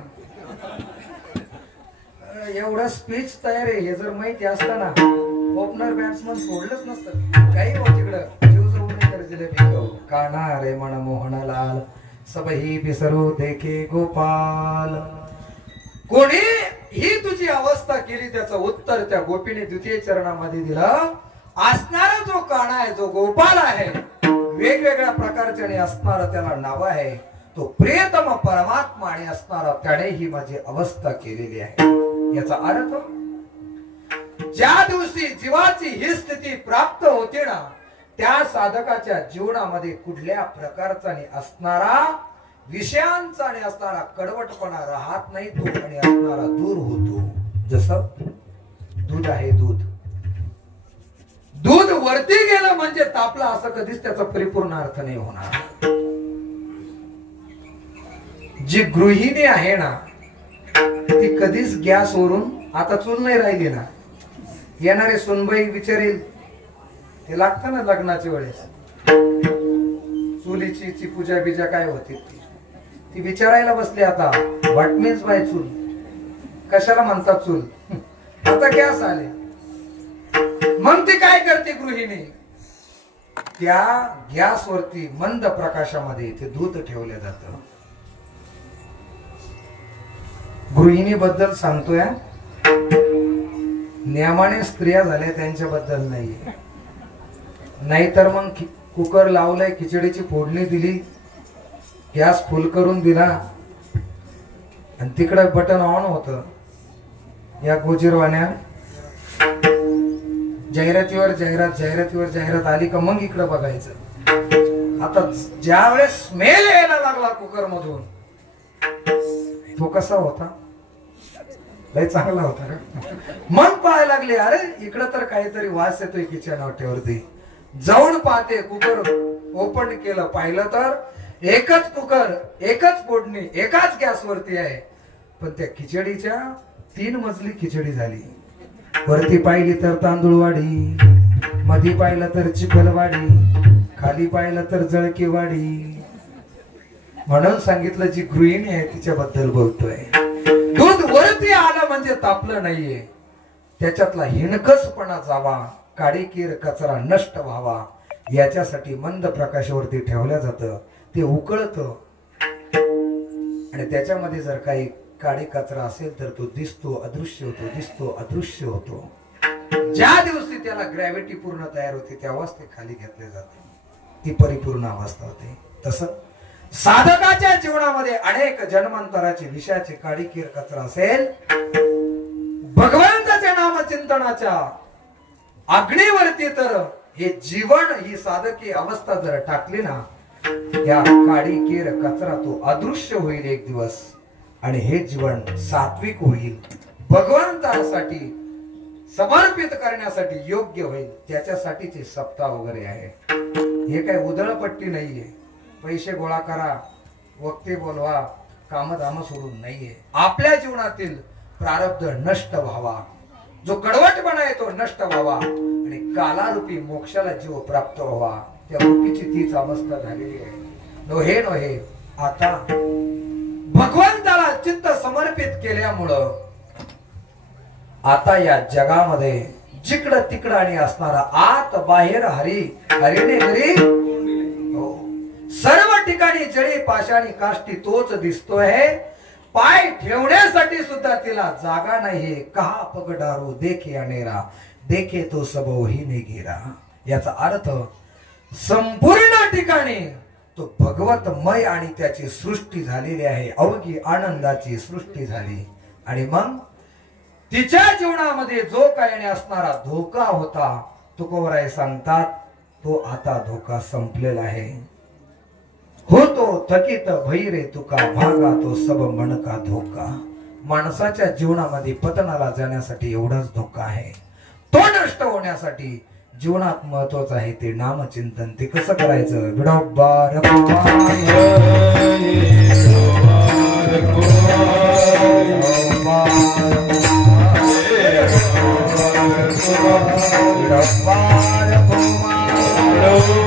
एवढा स्पीच तयार आहे, हे जर माहिती असताना ओपनर बॅट्समन सोडलंच नसतं काही हो तिकडं जीव जर उन्हे तर जिलेबी काना रे मन मोहनलाल सबही बिसरू देखे गोपाल। कोणी ही तुझी अवस्था केली त्याचं उत्तर त्या गोपीने द्वितीय चरणामध्ये दिलं। असणारा जो काना आहे, जो गोपाल आहे, वेगवेगळ्या प्रकारचे असणारा त्याला नाव आहे, तो प्रियतम परमात्मा आणि असणारा त्याने ही माझी अवस्था केलेली आहे। याचा अर्थ ज्या दिवशी जीवाची ही स्थिती प्राप्त होते ना, त्या साधकाच्या जीवनामध्ये कुठल्या प्रकारचा असणारा विषयांचा आणि असणारा कडवटपणा राहत नाही, तो आणि असणारा दूर होतो। जसं दूध आहे, दूध वरती गेलं म्हणजे तापला असं कधीच त्याचा परिपूर्ण अर्थ नाही होणार। जी गृहिणी आहे ना, ती कधीच गॅस वरून आता चूल नाही राहिली ना, येणारे सुनबाई विचारेल ते लागतं ना लग्नाच्या वेळेस चुलीची पूजा बिजा काय होती ती विचारायला बसली। आता व्हॉट मीन्स बाय चूल, कशाला म्हणतात चूल, आता गॅस आले। मग ती काय करते गृहिणी, त्या गॅस वरती मंद प्रकाशामध्ये ते दूध ठेवलं जातं। गृहिणी बद्दल सांगतोय, नियमाने स्त्रिया झाल्या त्यांच्याबद्दल नाहीये। नाहीतर मग कुकर लावलाय, खिचडीची फोडणी दिली, गॅस फुल करून दिला आणि तिकडे बटन ऑन होतं। या गोजीरवाण्या जाहिरातीवर जाहिरात आली का मग इकडे बघायचं। आता ज्या वेळेस स्मेल यायला लागला कुकर मधून, तो कसा होता, लय चांगला होता रे। मग पाहायला लागले, अरे इकडं तर काहीतरी वास येतोय किचन वाटेवरती। जाऊन पाहते, कुकर ओपन केलं, पाहिलं तर एकच कुकर, एकच फोडणी, एकाच गॅसवरती आहे, पण त्या खिचडीच्या 3 मजली खिचडी झाली। वरती पाहिली तर तांदूळवाडी, मधी पाहिलं तर चिखलवाडी, खाली पाहिलं तर जळकीवाडी। म्हणून सांगितलं जी गृहिणी आहे तिच्याबद्दल बोलतोय। दूध वरती आलं म्हणजे तापलं नाहीये, त्याच्यातला हिणकसपणा जावा, काडीकीर कचरा नष्ट व्हावा, याच्यासाठी मंद प्रकाशावरती ठेवलं जातं. ते उकळतं आणि त्याच्यामध्ये जर काही काडी कचरा असेल तर तो दिसतो अदृश्य होतो, दिसतो अदृश्य होतो. ज्या दिवशी त्याला ग्रॅव्हिटी पूर्ण तयार होते तेव्हाच ते खाली घेतले जाते, ती परिपूर्ण अवस्था होते. तसं साधकाच्या जीवनामध्ये अनेक जन्मांतराची विषयाची काडीकीर कचरा असेल, भगवंताच्या नामचिंतनाच्या अग्नीवरती तर हे जीवन ही साधकी अवस्था जर टाकली ना, या काडीकीर कचरा तो अदृश्य होईल एक दिवस आणि हे जीवन सात्विक होईल, भगवंतासाठी समर्पित करण्यासाठी योग्य होईल. त्याच्यासाठीचे सप्ताह वगैरे आहे. हे काही उधळपट्टी नाहीये, पैसे गोळा करा, वक्ते बोलवा, कामधाम सोडून नाहीये. आपल्या जीवनातील प्रारब्ध नष्ट व्हावा, जो कडवटपणा आहे तो नष्ट व्हावा आणि कालारूपी मोक्षाला जीव प्राप्त व्हावा. त्या रूपीची तीच अवस्था झालेली आहे. नोहे नोहे आता भगवंताला चित्त समर्पित केल्यामुळं आता या जगामध्ये जिकडं तिकडं आणि असणारा आत बाहेर हरी हरीने घरी सर्व ठिकाणी जळी पाषाणी काष्टी तोच दिसतोय. पाय ठेवण्यासाठी सुद्धा तिला जागा नाही. कहा पगडारो देखे अनेरा, देखे तो सबोही ने घेरा. याचा अर्थ संपूर्ण ठिकाणी तो भगवतमय आणि त्याची सृष्टी झालेली आहे, अवघी आनंदाची सृष्टी झाली. आणि मग तिच्या जीवनामध्ये जो काही असणारा धोका होता, तुकोबराय सांगतात तो आता धोका संपलेला आहे. होतो थकीत भैरे तुका भागा तो सब मन का धोका. माणसाच्या जीवनामध्ये पतनाला जाण्यासाठी एवढाच धोका आहे. तो नष्ट होण्यासाठी जीवनात महत्वाचं आहे ते नामचिंतन. ते कसं करायचं? विडोबार कुमार